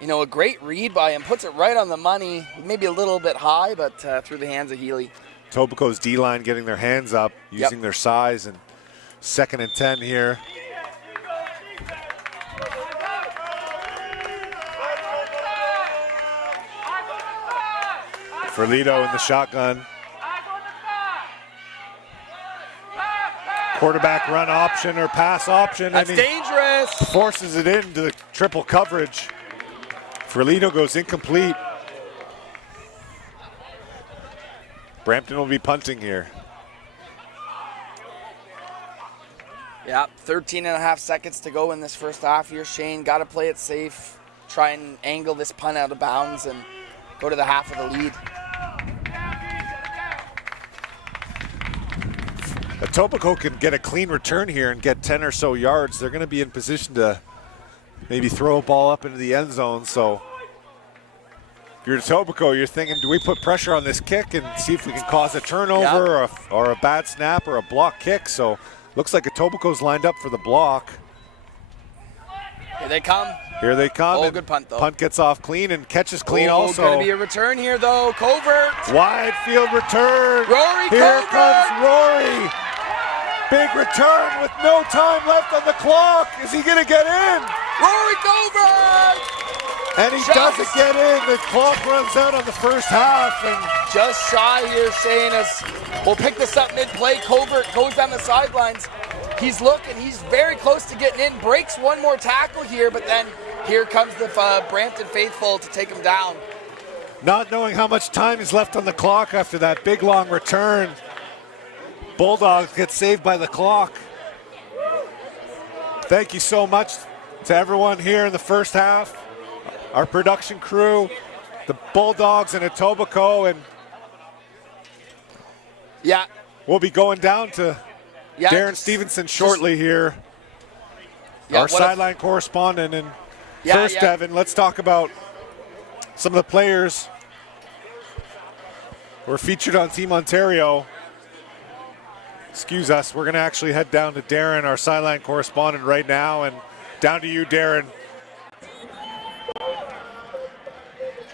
A great read by him, puts it right on the money, maybe a little bit high, but through the hands of Healy. Etobicoke's D-line getting their hands up, using their size, and 2nd and 10 here. Ferlito in the shotgun. Quarterback run option or pass option. That's dangerous. Forces it into the triple coverage. Ferlito goes incomplete. Brampton will be punting here. Yeah, 13 and a half seconds to go in this first half here, Shane. Got to play it safe. Try and angle this punt out of bounds and go to the half of the lead. Etobicoke can get a clean return here and get 10 or so yards. They're going to be in position to maybe throw a ball up into the end zone. So if you're Etobicoke, you're thinking, do we put pressure on this kick and see if we can cause a turnover or a bad snap or a block kick? So looks like Etobicoke's lined up for the block. Here they come. Here they come. Oh, good punt, though. Punt gets off clean and catches clean also. Going to be a return here, though. Covert. Wide field return. Rory Here Covert. comes Rory. Big return with no time left on the clock. Is he going to get in? Rory Covert. And he doesn't get in. The clock runs out on the first half. And just shy here, Shane, as we'll pick this up mid-play. Covert goes down the sidelines. He's looking. He's very close to getting in. Breaks one more tackle here, but then here comes the Brampton faithful to take him down. Not knowing how much time is left on the clock after that big, long return. Bulldogs get saved by the clock. Thank you so much to everyone here in the first half. Our production crew, the Bulldogs and Etobicoke, and we'll be going down to Darren Stevenson shortly here, our sideline correspondent. And first, Devin, let's talk about some of the players who were featured on Team Ontario. Excuse us, we're going to actually head down to Darren, our sideline correspondent, right now. And down to you, Darren.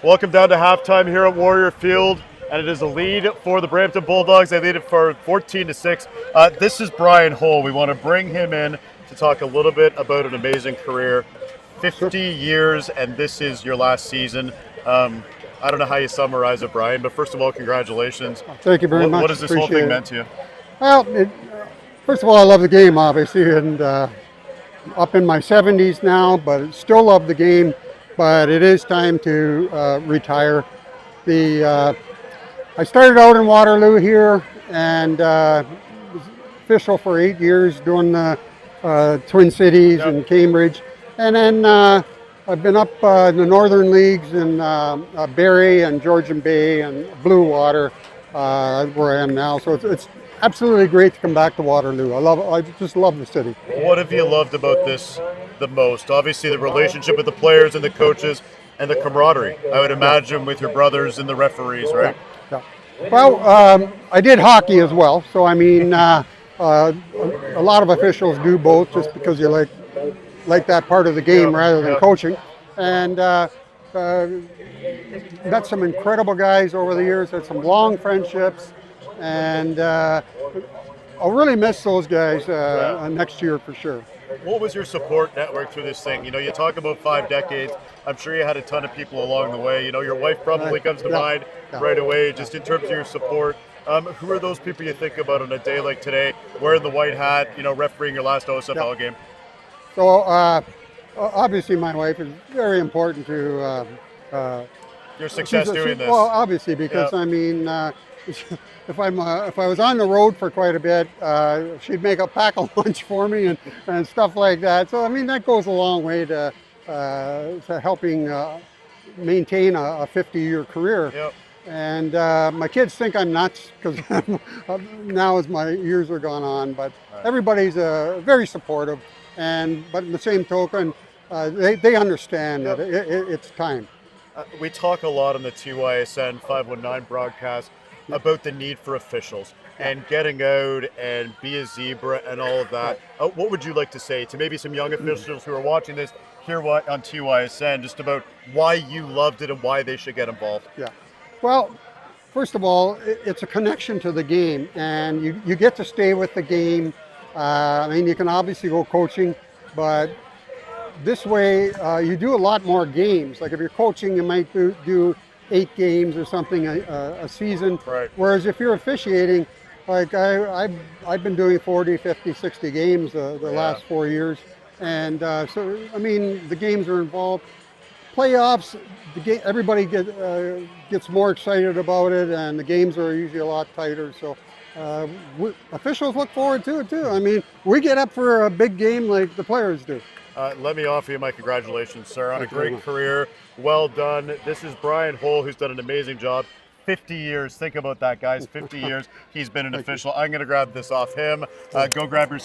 Welcome down to halftime here at Warrior Field, and it is a lead for the Brampton Bulldogs. They lead it for 14-6. This is Brian Hull. We want to bring him in to talk a little bit about an amazing career. 50 years, and this is your last season. I don't know how you summarize it, Brian, but first of all, congratulations. Thank you very much. What has this whole thing meant to you? Well, First of all, I love the game, obviously, and up in my 70s now, but still love the game. But it is time to retire. I started out in Waterloo here, and was official for 8 years doing the Twin Cities and Cambridge, and then I've been up in the Northern Leagues in Barrie and Georgian Bay and Blue Water, where I am now. So it's absolutely great to come back to Waterloo. I just love the city. What have you loved about this the most? Obviously, the relationship with the players and the coaches, and the camaraderie, I would imagine, with your brothers and the referees, right? Yeah. Well, I did hockey as well, so I mean, a lot of officials do both just because you like that part of the game rather than coaching. And met some incredible guys over the years, had some long friendships, and I'll really miss those guys next year for sure. What was your support network through this thing? You know, you talk about 5 decades. I'm sure you had a ton of people along the way. You know, your wife probably comes to mind right away, just in terms of your support. Who are those people you think about on a day like today, wearing the white hat, you know, refereeing your last OSFL game? So obviously my wife is very important to your success doing this. Well, obviously, because I mean, if I was on the road for quite a bit, she'd make a pack of lunch for me and stuff like that. So I mean, that goes a long way to helping maintain a 50-year career. Yep. And my kids think I'm nuts because now as my years are gone on, but everybody's very supportive. But in the same token, they understand that it's time. We talk a lot on the TYSN 519 broadcast about the need for officials and getting out and be a zebra and all of that. What would you like to say to maybe some young officials who are watching this, hear what on TYSN, just about why you loved it and why they should get involved? Yeah. Well, first of all, it's a connection to the game, and you get to stay with the game. I mean, you can obviously go coaching, but this way you do a lot more games. Like if you're coaching, you might do 8 games or something a season. Right. Whereas if you're officiating, like I've been doing 40, 50, 60 games the last 4 years. And so, I mean, the games are involved. Playoffs, everybody gets more excited about it, and the games are usually a lot tighter. So officials look forward to it too. I mean, we get up for a big game like the players do. Let me offer you my congratulations, sir, on a great career. Well done. This is Brian Hull, who's done an amazing job. 50 years. Think about that, guys. 50 years he's been an official. I'm going to grab this off him. Go grab your...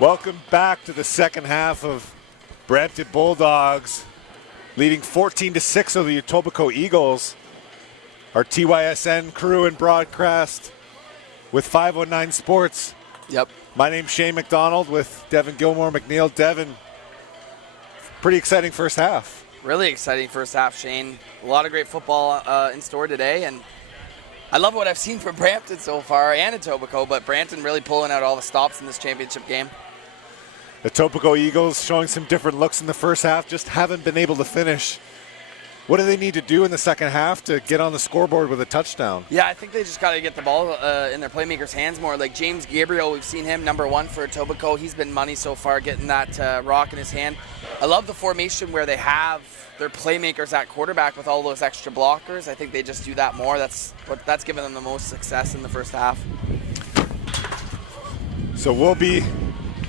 Welcome back to the second half of Brampton Bulldogs leading 14-6 over the Etobicoke Eagles. Our TYSN crew and broadcast with 509 Sports. Yep. My name's Shane McDonald with Devin Gilmore McNeil. Devin, pretty exciting first half. Really exciting first half, Shane. A lot of great football in store today, and I love what I've seen from Brampton so far and Etobicoke, but Brampton really pulling out all the stops in this championship game. The Etobicoke Eagles showing some different looks in the first half, just haven't been able to finish. What do they need to do in the second half to get on the scoreboard with a touchdown? Yeah, I think they just got to get the ball in their playmakers' hands more. Like James Gabriel, we've seen him #1 for Etobicoke. He's been money so far, getting that rock in his hand. I love the formation where they have their playmakers at quarterback with all those extra blockers. I think they just do that more. That's given them the most success in the first half. So we'll be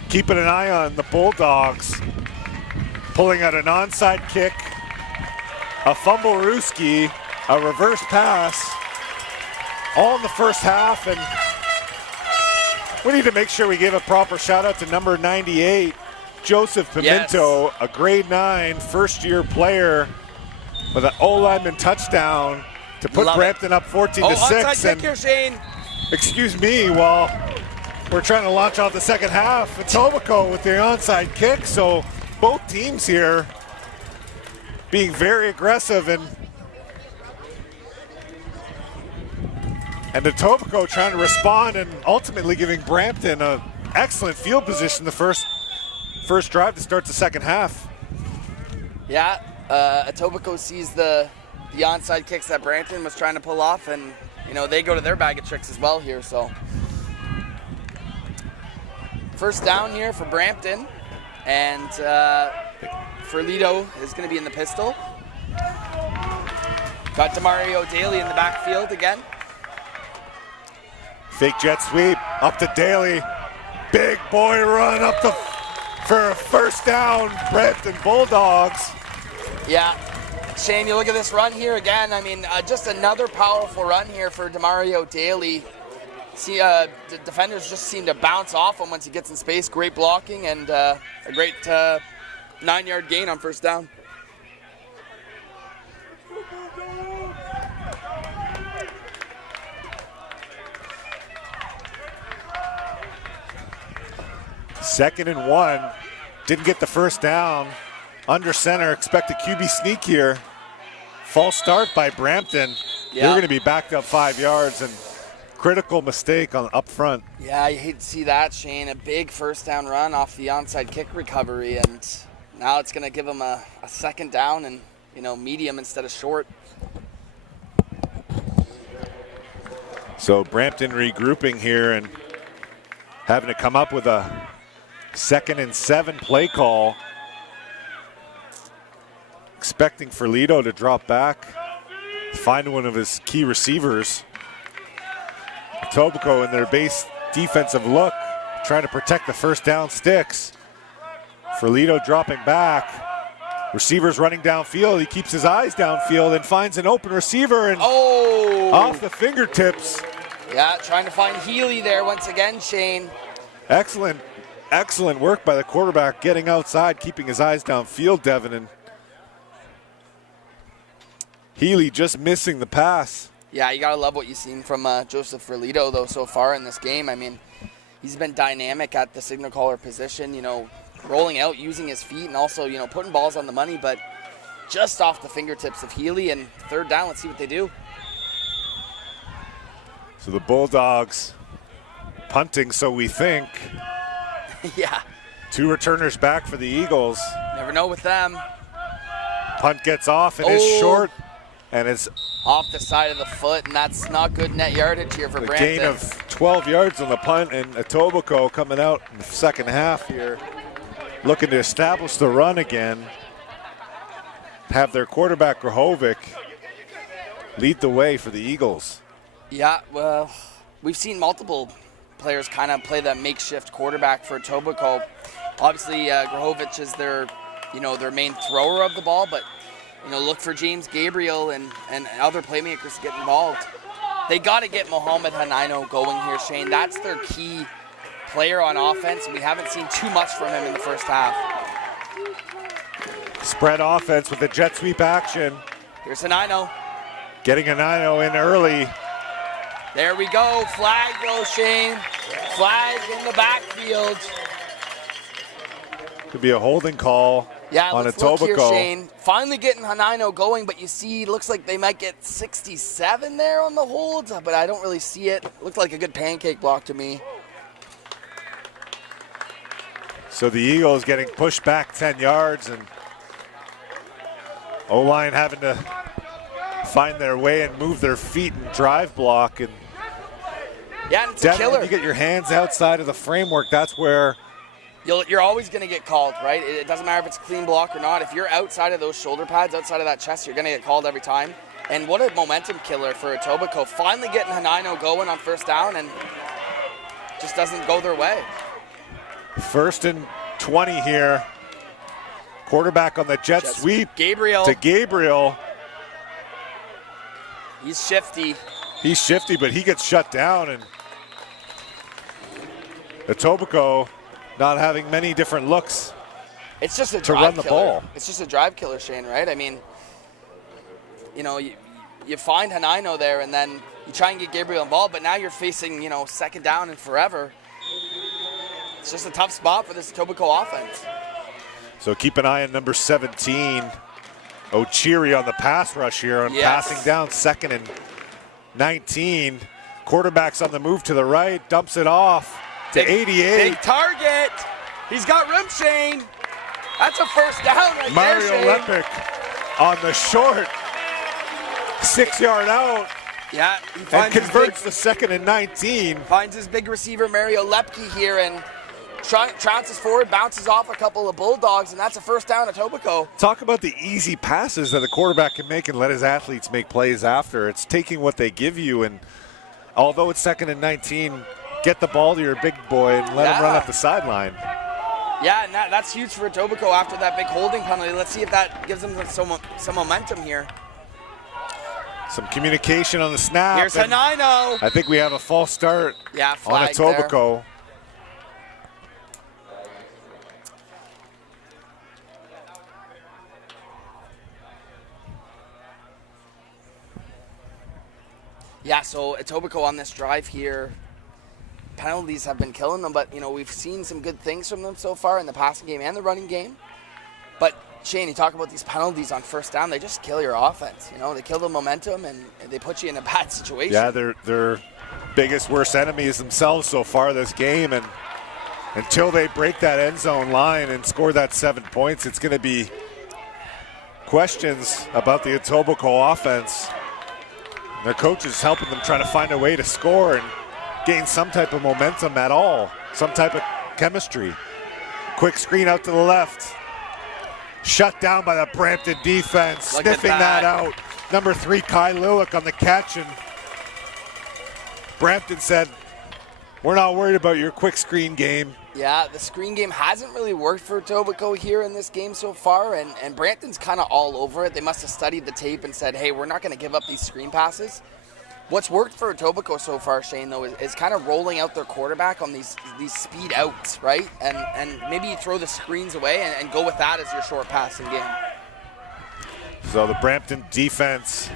keeping an eye on the Bulldogs pulling out an onside kick, a fumble Ruski, a reverse pass, all in the first half. And we need to make sure we give a proper shout out to number 98, Joseph Pimento, yes. A grade 9 first-year player with an O-lineman touchdown to put Brampton up 14-6. Onside kick here, Shane. Excuse me, while we're trying to launch off the second half, Etobicoke with the onside kick. So both teams here being very aggressive, and Etobicoke trying to respond and ultimately giving Brampton an excellent field position the first drive to start the second half. Yeah, Etobicoke sees the onside kicks that Brampton was trying to pull off, and they go to their bag of tricks as well here. So first down here for Brampton, and Ferlito is going to be in the pistol. Got Demario Daly in the backfield again. Fake jet sweep up to Daly. Big boy run up for a first down, Brampton Bulldogs. Yeah, Shane, you look at this run here again. I mean, just another powerful run here for Demario Daly. See, the defenders just seem to bounce off him once he gets in space. Great blocking and a great 9-yard gain on first down. Second and 1. Didn't get the first down. Under center, expect a QB sneak here. False start by Brampton. Yeah. They're going to be backed up 5 yards, and critical mistake on up front. Yeah, you hate to see that, Shane. A big first down run off the onside kick recovery, and now it's going to give them a second down and, medium instead of short. So Brampton regrouping here and having to come up with a 2nd and 7 play call. Expecting Ferlito to drop back, find one of his key receivers. Etobicoke in their base defensive look, trying to protect the first down sticks. Ferlito dropping back. Receivers running downfield. He keeps his eyes downfield and finds an open receiver, and off the fingertips. Yeah, trying to find Healy there once again, Shane. Excellent work by the quarterback, getting outside, keeping his eyes downfield, Devin. And Healy just missing the pass. Yeah, you got to love what you've seen from Joseph Ferlito, though, so far in this game. I mean, he's been dynamic at the signal caller position, rolling out, using his feet, and also, putting balls on the money, but just off the fingertips of Healy. And third down, let's see what they do. So the Bulldogs punting, so we think. Yeah. 2 returners back for the Eagles. Never know with them. Punt gets off and is short, and it's off the side of the foot, and that's not good net yardage here for Brampton. Gain of 12 yards on the punt, and Etobicoke coming out in the second half here, looking to establish the run again. Have their quarterback, Grahovic, lead the way for the Eagles. Yeah, well, we've seen multiple players kind of play that makeshift quarterback for Etobicoke. Obviously, Grahovic is their main thrower of the ball, but look for James Gabriel and other playmakers to get involved. They got to get Mohamed Hanaino going here, Shane. That's their key player on offense. We haven't seen too much from him in the first half. Spread offense with the jet sweep action. Here's Hanino. Getting Hanino in early. There we go. Flag goes, Shane. Flag in the backfield. Could be a holding call on let's look here, Etobicoke. Shane. Finally getting Hanino going, but you see, looks like they might get 67 there on the hold, but I don't really see it. Looked like a good pancake block to me. So the Eagles getting pushed back 10 yards, and O-line having to find their way and move their feet and drive block. And yeah, and it's a killer. when you get your hands outside of the framework, that's where you're always going to get called, right? It doesn't matter if it's a clean block or not. If you're outside of those shoulder pads, outside of that chest, you're going to get called every time. And what a momentum killer for Etobicoke. Finally getting Hanino going on first down, and just doesn't go their way. 1st and 20 here. Quarterback on the jet sweep. Gabriel. To Gabriel. He's shifty. He's shifty, but he gets shut down. And Etobicoke not having many different looks. It's just a to drive run the killer. ball. It's just a drive killer, Shane, right? I mean, you know, you find Hanino there, and then you try and get Gabriel involved, but now you're facing, you know, 2nd down and forever. It's just a tough spot for this Etobicoke offense. So keep an eye on number 17, Ochiri, on the pass rush here on passing down 2nd and 19. Quarterback's on the move to the right, dumps it off to 88. Big target. He's got room, Shane. That's a first down right Mario there, Shane. Lepic on the short, 6-yard out. Yeah, he and finds converts the 2nd and 19. Finds his big receiver, Mario Lepke, here, and trounces forward, bounces off a couple of Bulldogs, and that's a first down at Etobicoke. Talk about the easy passes that the quarterback can make and let his athletes make plays after. It's taking what they give you, and although it's 2nd and 19, get the ball to your big boy and let him run up the sideline. Yeah, and that's huge for Etobicoke after that big holding penalty. Let's see if that gives them some momentum here. Some communication on the snap. Here's Hanino. I think we have a false start on Etobicoke. Yeah, so Etobicoke on this drive here, penalties have been killing them, but, you know, we've seen some good things from them so far in the passing game and the running game. But, Shane, you talk about these penalties on first down, they just kill your offense. You know, they kill the momentum and they put you in a bad situation. Yeah, they're biggest, worst enemies themselves so far this game, and until they break that end zone line and score that 7 points, it's going to be questions about the Etobicoke offense. Their coach is helping them try to find a way to score and gain some type of momentum at all, some type of chemistry. Quick screen out to the left. Shut down by the Brampton defense, sniffing that out. Number 3, Kai Lillick on the catch, and Brampton said, we're not worried about your quick screen game. Yeah, the screen game hasn't really worked for Etobicoke here in this game so far, and Brampton's kind of all over it. They must have studied the tape and said, hey, we're not going to give up these screen passes. What's worked for Etobicoke so far, Shane, though, is kind of rolling out their quarterback on these speed outs, right? And maybe you throw the screens away and go with that as your short passing game. So the Brampton defense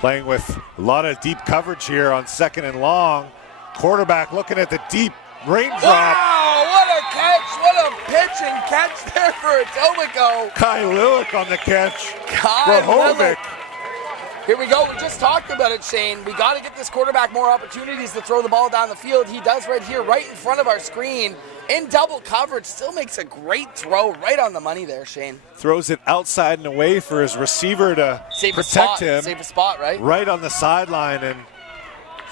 playing with a lot of deep coverage here on 2nd and long. Quarterback looking at the deep raindrop. Wow, what a catch, what a pitch and catch there for Etobicoke. Kai Lillick on the catch. Kai Lillick. Here we go. We just talked about it, Shane. We got to get this quarterback more opportunities to throw the ball down the field. He does right here, right in front of our screen, in double coverage. Still makes a great throw right on the money there, Shane. Throws it outside and away for his receiver to protect him. Save a spot, right? Right on the sideline, and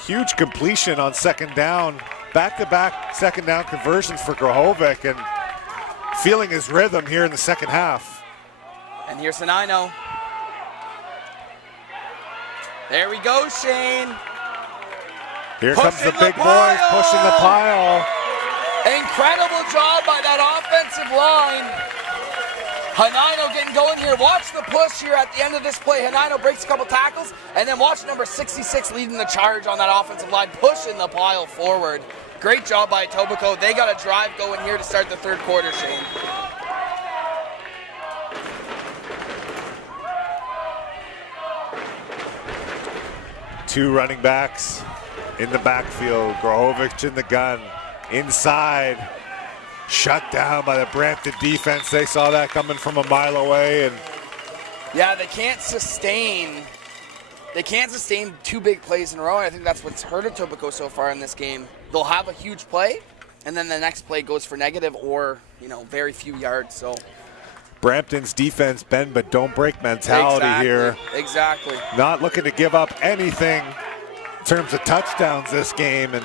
huge completion on 2nd down. Back-to-back 2nd down conversions for Grahovic, and feeling his rhythm here in the 2nd half. And here's Hanino. There we go, Shane. Here comes the big boys pushing the pile. Incredible job by that offensive line. Hanino getting going here. Watch the push here at the end of this play. Hanino breaks a couple tackles, and then watch number 66 leading the charge on that offensive line, pushing the pile forward. Great job by Etobicoke. They got a drive going here to start the third quarter, Shane. Two running backs in the backfield. Grohovic in the gun. Inside. Shut down by the Brampton defense. They saw that coming from a mile away. And yeah, they can't sustain two big plays in a row, and I think that's what's hurt Etobicoke so far in this game. They'll have a huge play, and then the next play goes for negative or, very few yards. So Brampton's defense, bend but don't break mentality here. Exactly. Not looking to give up anything in terms of touchdowns this game. And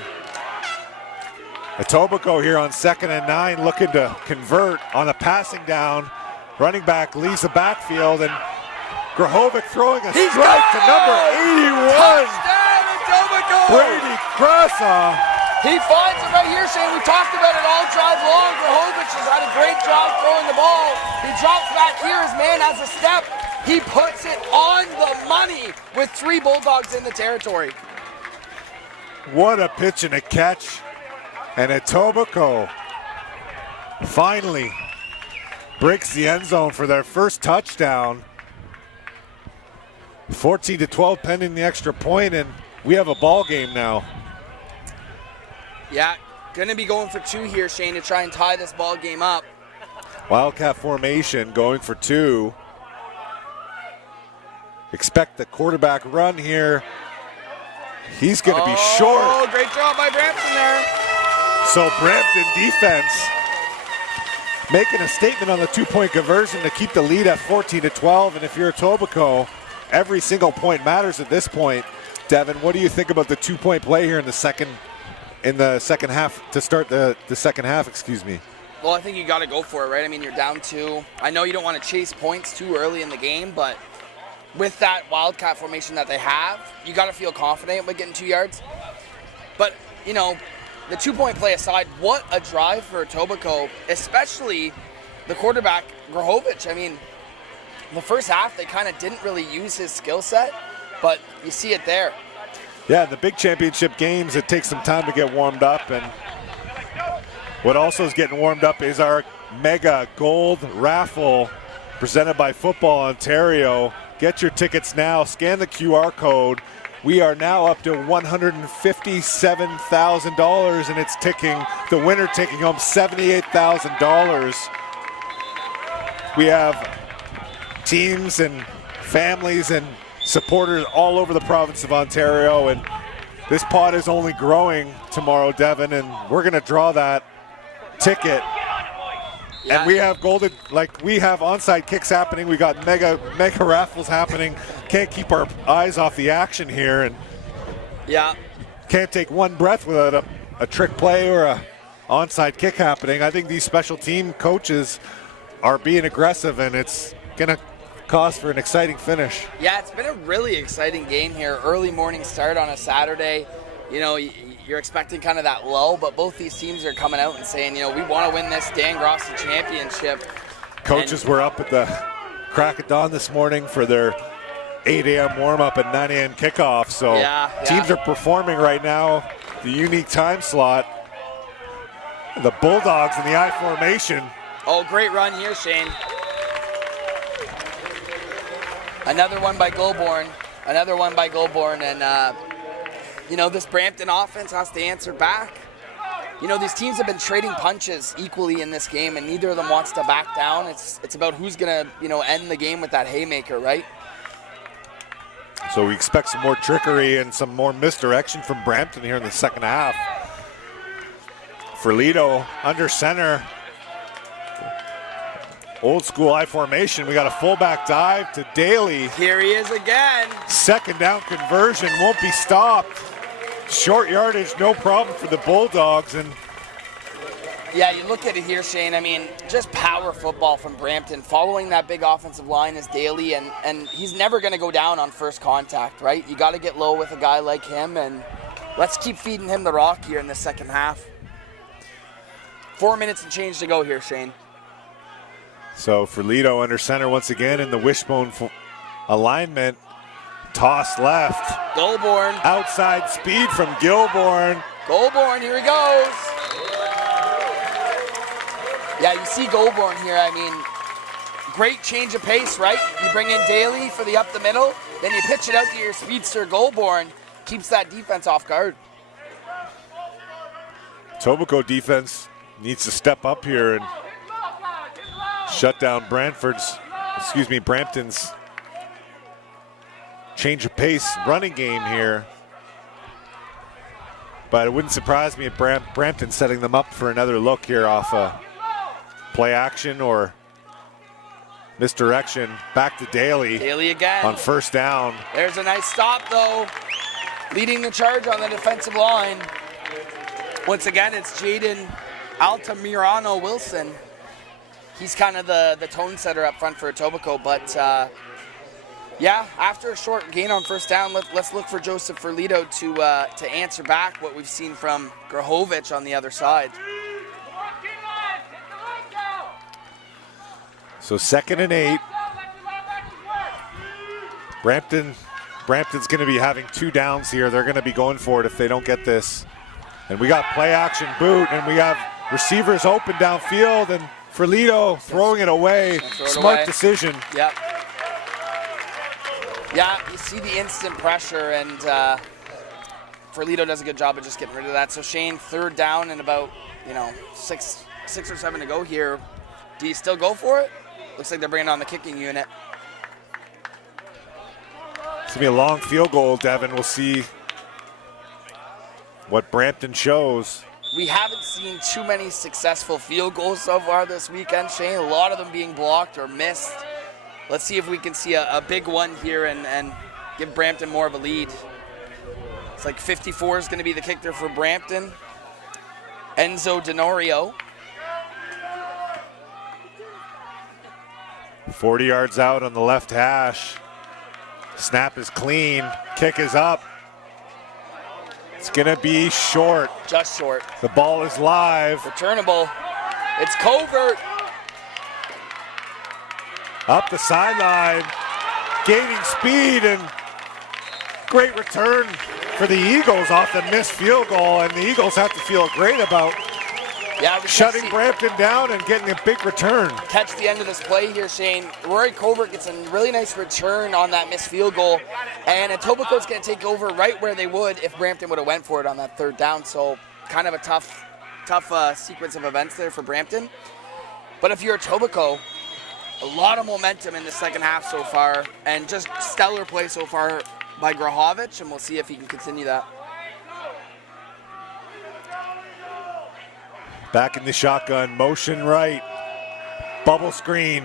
Etobicoke here on 2nd and 9 looking to convert on a passing down. Running back leaves the backfield, and Grohovic throwing a strike to number 81. Touchdown, Etobicoke! Brady Crossaw. He finds it right here, Shane. We talked about it all drive long. Grohovic has had a great job throwing the ball. He drops back here. His man has a step. He puts it on the money with 3 Bulldogs in the territory. What a pitch and a catch. And Etobicoke finally breaks the end zone for their first touchdown. 14-12 pending the extra point, and we have a ball game now. Yeah, gonna be going for 2 here, Shane, to try and tie this ball game up. Wildcat formation going for 2. Expect the quarterback run here. He's gonna be short. Oh, great job by Brampton there. So Brampton defense making a statement on the 2-point conversion to keep the lead at 14-12. And if you're Etobicoke, every single point matters at this point. Devin, what do you think about the 2-point play here in the second half to start the second half, excuse me? Well, I think you got to go for it, right? I mean, you're down 2. I know you don't want to chase points too early in the game, but with that Wildcat formation that they have, you got to feel confident with getting 2 yards. But, the 2-point play aside, what a drive for Etobicoke, especially the quarterback, Grohovic. I mean, the first half, they kind of didn't really use his skill set, but you see it there. Yeah, in the big championship games, it takes some time to get warmed up. And what also is getting warmed up is our mega gold raffle presented by Football Ontario. Get your tickets now. Scan the QR code. We are now up to $157,000, and it's ticking. The winner taking home $78,000. We have teams and families and supporters all over the province of Ontario, and this pot is only growing tomorrow, Devin, and we're going to draw that ticket. Yeah. And we have we have onside kicks happening. We got mega raffles happening. Can't keep our eyes off the action here, and can't take one breath without a trick play or a onside kick happening. I think these special team coaches are being aggressive, and it's going to cause for an exciting finish. Yeah, it's been a really exciting game here. Early morning start on a Saturday. You're expecting kind of that lull, but both these teams are coming out and saying, we want to win this Dan Grossi championship. Coaches were up at the crack of dawn this morning for their 8 a.m. warm-up and 9 a.m. kickoff. So teams are performing right now, the unique time slot. The Bulldogs in the I formation. Oh, great run here, Shane. Another one by Goulbourne. And, this Brampton offense has to answer back. These teams have been trading punches equally in this game, and neither of them wants to back down. It's about who's going to, end the game with that haymaker, right? So we expect some more trickery and some more misdirection from Brampton here in the second half. Ferlito under center. Old school I formation. We got a fullback dive to Daly. Here he is again. Second down conversion won't be stopped. Short yardage, no problem for the Bulldogs. And yeah, you look at it here, Shane. I mean, just power football from Brampton. Following that big offensive line is Daly, and he's never going to go down on first contact, right? You got to get low with a guy like him, and let's keep feeding him the rock here in the second half. 4 minutes and change to go here, Shane. So Ferlito under center once again in the wishbone alignment. Toss left. Goulbourne. Outside speed from Gilbourne. Goulbourne, here he goes. Yeah, you see Goulbourne here. I mean, great change of pace, right? You bring in Daly for the up the middle, then you pitch it out to your speedster Goulbourne. Keeps that defense off guard. Etobicoke defense needs to step up here and shut down Brampton's change of pace running game here. But it wouldn't surprise me if Brampton setting them up for another look here off play action or misdirection. Back to Daly. Daly again. On first down. There's a nice stop though. Leading the charge on the defensive line. Once again, it's Jaden Altamirano Wilson. He's kind of the tone setter up front for Etobicoke, but yeah, after a short gain on first down, let's look for Joseph Ferlito to answer back what we've seen from Grahovic on the other side. So 2nd and 8. Brampton's going to be having 2 downs here. They're going to be going for it if they don't get this. And we got play action boot, and we have receivers open downfield, and Ferlito throwing it away. Smart decision. Yep. Yeah, you see the instant pressure, and Ferlito does a good job of just getting rid of that. So Shane, 3rd down and about 6 or 7 to go here. Do you still go for it? Looks like they're bringing on the kicking unit. It's going to be a long field goal, Devin. We'll see what Brampton shows. We haven't seen too many successful field goals so far this weekend, Shane. A lot of them being blocked or missed. Let's see if we can see a big one here and give Brampton more of a lead. It's like 54 is going to be the kicker for Brampton. Enzo Denorio. 40 yards out on the left hash. Snap is clean. Kick is up. It's going to be short. Just short. The ball is live. Returnable. It's covert. Up the sideline. Gaining speed, and great return for the Eagles off the missed field goal. And the Eagles have to feel great about shutting Brampton down and getting a big return. Catch the end of this play here, Shane. Rory Covert gets a really nice return on that missed field goal, and Etobicoke's going to take over right where they would if Brampton would have went for it on that 3rd down. So kind of a tough sequence of events there for Brampton. But if you're Etobicoke, a lot of momentum in the second half so far, and just stellar play so far by Grahovic, and we'll see if he can continue that. Back in the shotgun, motion right. Bubble screen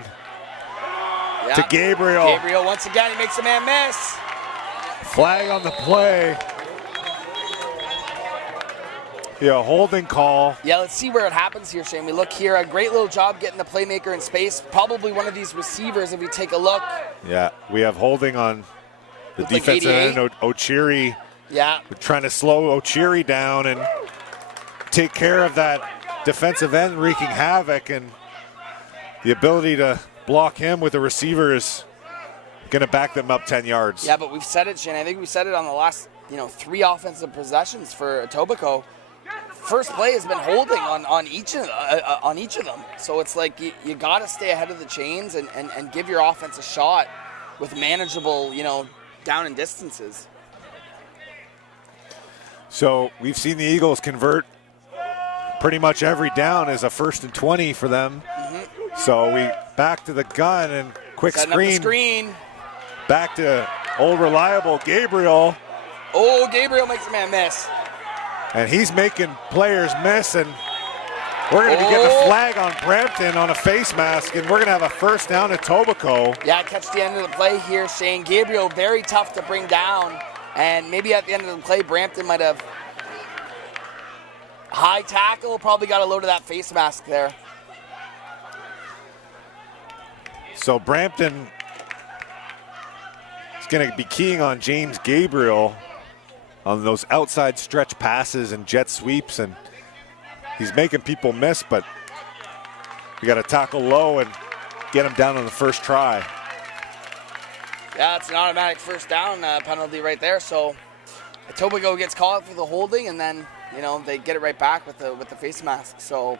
to Gabriel. Gabriel, once again, he makes a man miss. Flag on the play. Yeah, holding call. Yeah, let's see where it happens here, Shane. We look here, a great little job getting the playmaker in space. Probably one of these receivers, if we take a look. Yeah, we have holding on the defensive end, Ochiri. Yeah. We're trying to slow Ochiri down and take care of that defensive end wreaking havoc, and the ability to block him with a receiver is going to back them up 10 yards. Yeah, but we've said it, Shane. I think we said it on the last 3 offensive possessions for Etobicoke. First play has been holding on each of them. So it's like you got to stay ahead of the chains and give your offense a shot with manageable, down and distances. So we've seen the Eagles convert pretty much every down as a 1st and 20 for them. Mm-hmm. So we back to the gun and quick screen. Back to old reliable Gabriel. Oh, Gabriel makes a man miss. And he's making players miss, and we're going to be getting a flag on Brampton on a face mask, and we're going to have a 1st down at Etobicoke. Yeah, catch the end of the play here, Shane. Gabriel, very tough to bring down, and maybe at the end of the play, Brampton might have high tackle, probably got a load of that face mask there. So Brampton is going to be keying on James Gabriel on those outside stretch passes and jet sweeps, and he's making people miss, but we got to tackle low and get him down on the first try. Yeah, it's an automatic 1st down penalty right there, so Etobicoke gets called for the holding, and then you know, they get it right back with the face mask. So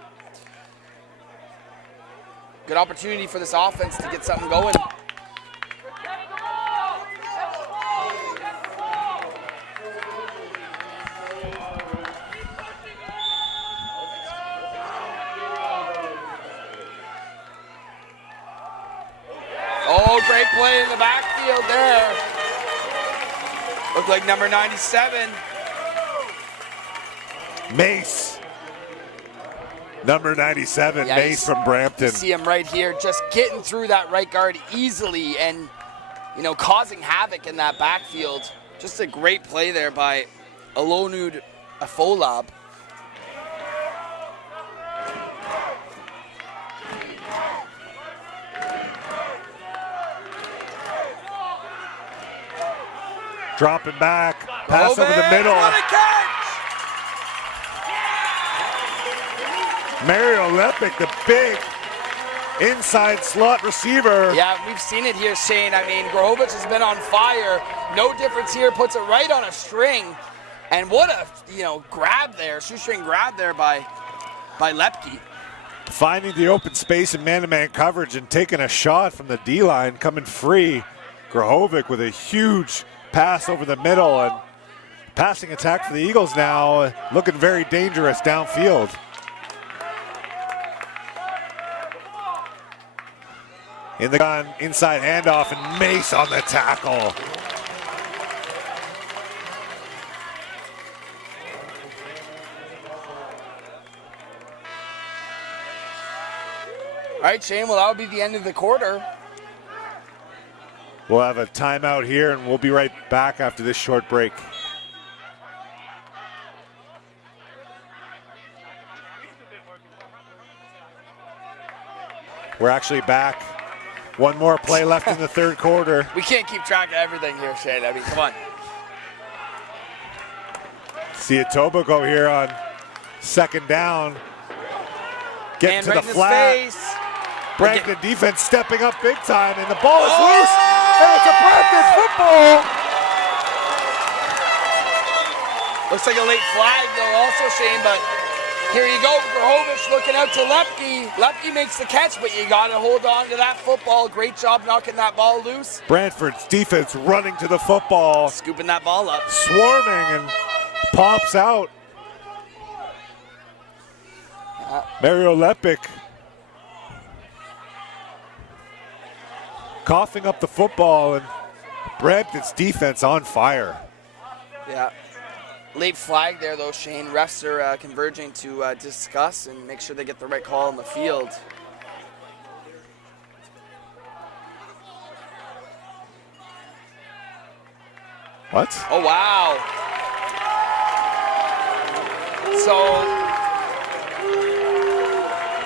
good opportunity for this offense to get something going. Oh, great play in the backfield there. Looked like number 97. Mace. Number 97, Yeah, Mace from Brampton. You see him right here, just getting through that right guard easily and, you know, causing havoc in that backfield. Just a great play there by Alonud Afolab. Dropping back, pass over the middle. What a catch! Mario Lepic, the big inside slot receiver. Yeah, we've seen it here, Shane. I mean, Grohovich has been on fire. No difference here, puts it right on a string. And what a, you know, grab there, shoestring grab there by Lepke. Finding the open space in man-to-man coverage and taking a shot from the D-line, coming free. Grohovich with a huge pass over the middle, and passing attack for the Eagles now, looking very dangerous downfield. In the gun, inside handoff, and Mace on the tackle. All right, Shane, well, that'll be the end of the quarter. We'll have a timeout here, and we'll be right back after this short break. We're actually back. One more play left in the third quarter. We can't keep track of everything here, Shane. I mean, come on. See Etobicoke here on second down. Getting And to right the in his flat. face. Brampton defense stepping up big time, and the ball is loose. And it's a Brampton football. Looks like a late flag, though, also, Shane, but here you go. Grohovich looking out to Lepke. Lepke makes the catch, but you got to hold on to that football. Great job knocking that ball loose. Brantford's defense running to the football. Scooping that ball up. Swarming and pops out. Mario Lepic coughing up the football, and Brampton's defense on fire. Yeah. Late flag there, though, Shane. Refs are converging to discuss and make sure they get the right call on the field. What? Oh, wow. So,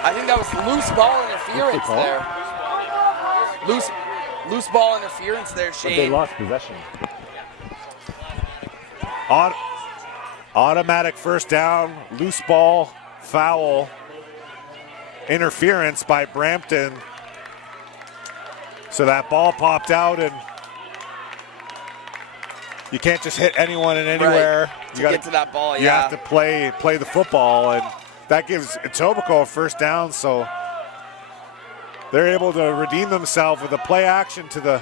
I think that was loose ball interference there. Loose ball interference there, Shane. But they lost possession. Automatic first down, loose ball, foul, interference by Brampton. So that ball popped out, and you can't just hit anyone and anywhere. Right. You got to get to that ball, yeah. You have to play the football, and that gives Etobicoke a first down. So they're able to redeem themselves with a play action to the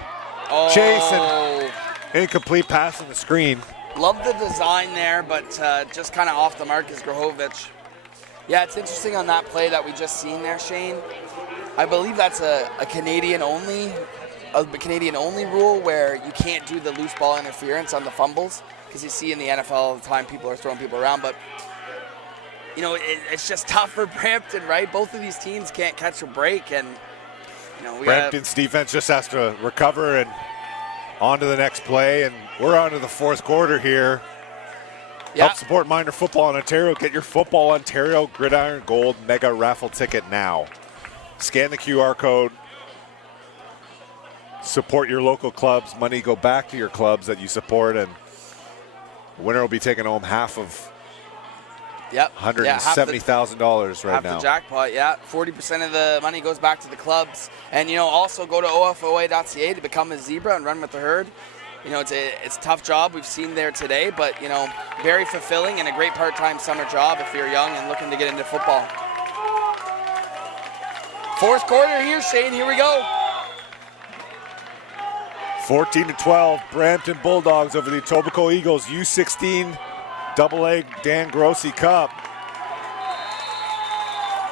chase and incomplete pass on the screen. Love the design there, but just kind of off the mark is Grohovich. Yeah, it's interesting on that play that we just seen there, Shane. I believe that's a Canadian only rule where you can't do the loose ball interference on the fumbles, because you see in the NFL all the time people are throwing people around, but you know, it's just tough for Brampton, right? Both of these teams can't catch a break, and you know, Brampton's defense just has to recover and on to the next play, and we're on to the fourth quarter here. Yeah. Help support minor football in Ontario. Get your Football Ontario Gridiron Gold Mega Raffle ticket now. Scan the QR code. Support your local clubs. Money go back to your clubs that you support, and the winner will be taking home half of $170,000 right half now. the jackpot, yeah. 40% of the money goes back to the clubs. And, you know, also go to OFOA.ca to become a zebra and run with the herd. you know, it's a tough job we've seen there today, but, you know, very fulfilling and a great part-time summer job if you're young and looking to get into football. Fourth quarter here, Shane. Here we go. 14-12, Brampton Bulldogs over the Etobicoke Eagles, U16 AA Dan Grossi Cup.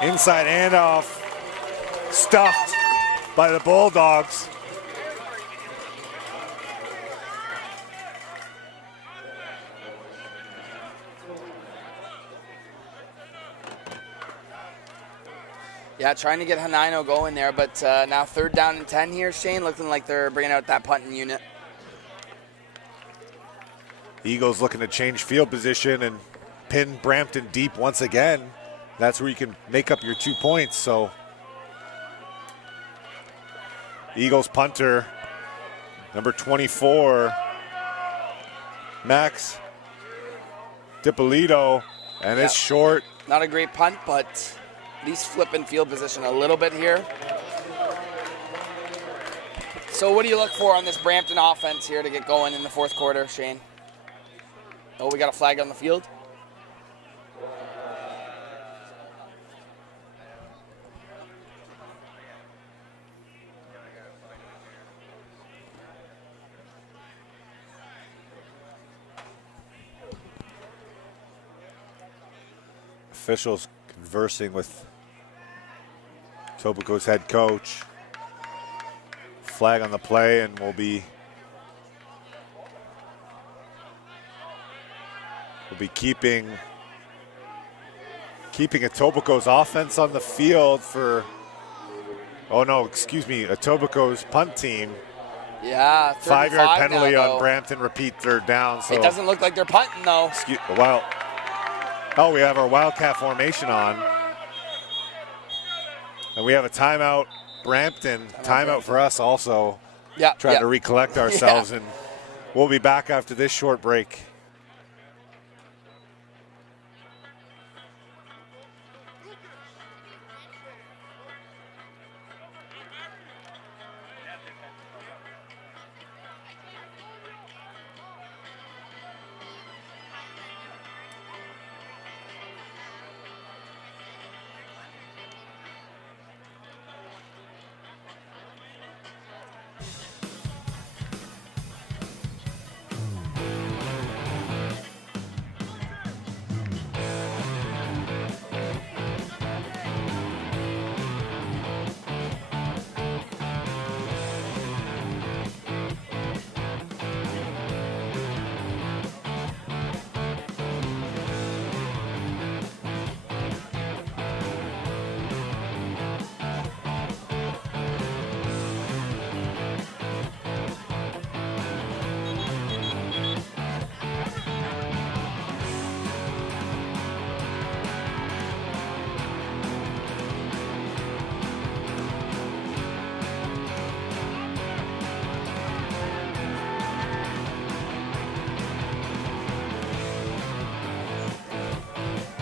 Inside handoff, stuffed by the Bulldogs. Yeah, trying to get Hanino going there, but now 3rd down and 10 here, Shane, looking like they're bringing out that punting unit. Eagles looking to change field position and pin Brampton deep once again. That's where you can make up your 2 points. So Eagles punter, number 24, Max DiPolito, and it's short. Not a great punt, but at least flipping field position a little bit here. So what do you look for on this Brampton offense here to get going in the 4th quarter, Shane? Oh, we got a flag on the field. Officials conversing with Etobicoke's head coach. Flag on the play, and we'll be keeping Etobicoke's offense on the field for, Etobicoke's punt team. Yeah, 5-yard penalty now, on Brampton, repeat 3rd down. So it doesn't look like they're punting, though. We have our Wildcat formation on. And we have a timeout, Brampton. Timeout for us also. Yeah. Trying to recollect ourselves, and we'll be back after this short break.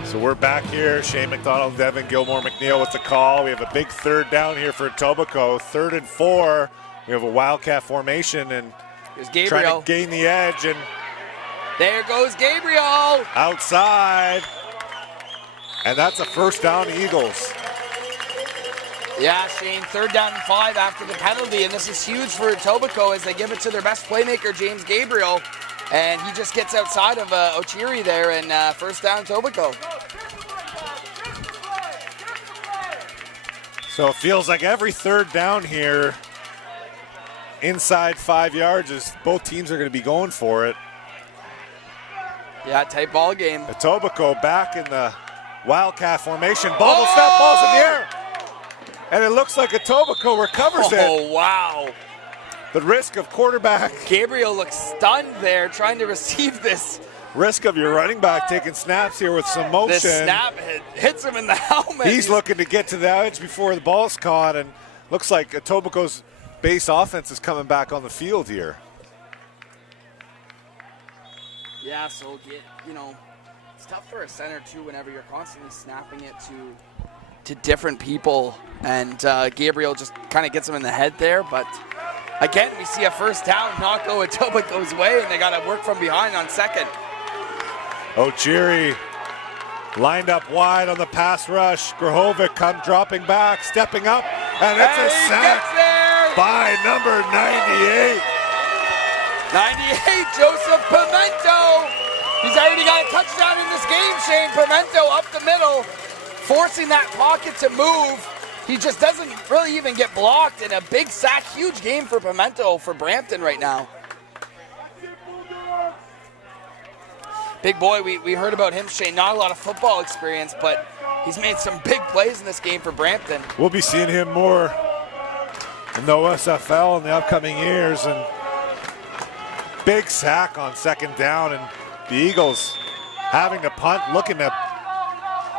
So we're back here. Shane McDonald, Devin Gilmore McNeil with the call. We have a big 3rd down here for Etobicoke. 3rd and 4. We have a Wildcat formation and trying to gain the edge. And there goes Gabriel. Outside. And that's a 1st down, Eagles. Yeah, Shane, 3rd down and 5 after the penalty. And this is huge for Etobicoke as they give it to their best playmaker, James Gabriel. And he just gets outside of Ochiri there, and 1st down Etobicoke. So it feels like every 3rd down here inside 5 yards is both teams are going to be going for it. Yeah, tight ball game. Etobicoke back in the Wildcat formation. Bubble snap, balls in the air. And it looks like Etobicoke recovers it. Oh, wow. The risk of quarterback. Gabriel looks stunned there trying to receive this. Risk of your running back taking snaps here with some motion. This snap hits him in the helmet. He's looking to get to the edge before the ball's caught, and looks like Etobicoke's base offense is coming back on the field here. Yeah, so it's tough for a center too whenever you're constantly snapping it to different people, and Gabriel just kind of gets him in the head there, but Again, we see a first down not go Etobicoke's way, and they got to work from behind on second. Ochiri lined up wide on the pass rush. Grahovic come dropping back, stepping up, and it's a sack by number 98. 98, Joseph Pimento. He's already got a touchdown in this game, Shane. Pimento up the middle, forcing that pocket to move. He just doesn't really even get blocked, and a big sack, huge game for Pimento for Brampton right now. Big boy, we heard about him, Shane. Not a lot of football experience, but he's made some big plays in this game for Brampton. We'll be seeing him more in the OSFL in the upcoming years. And big sack on second down, and the Eagles having to punt, looking to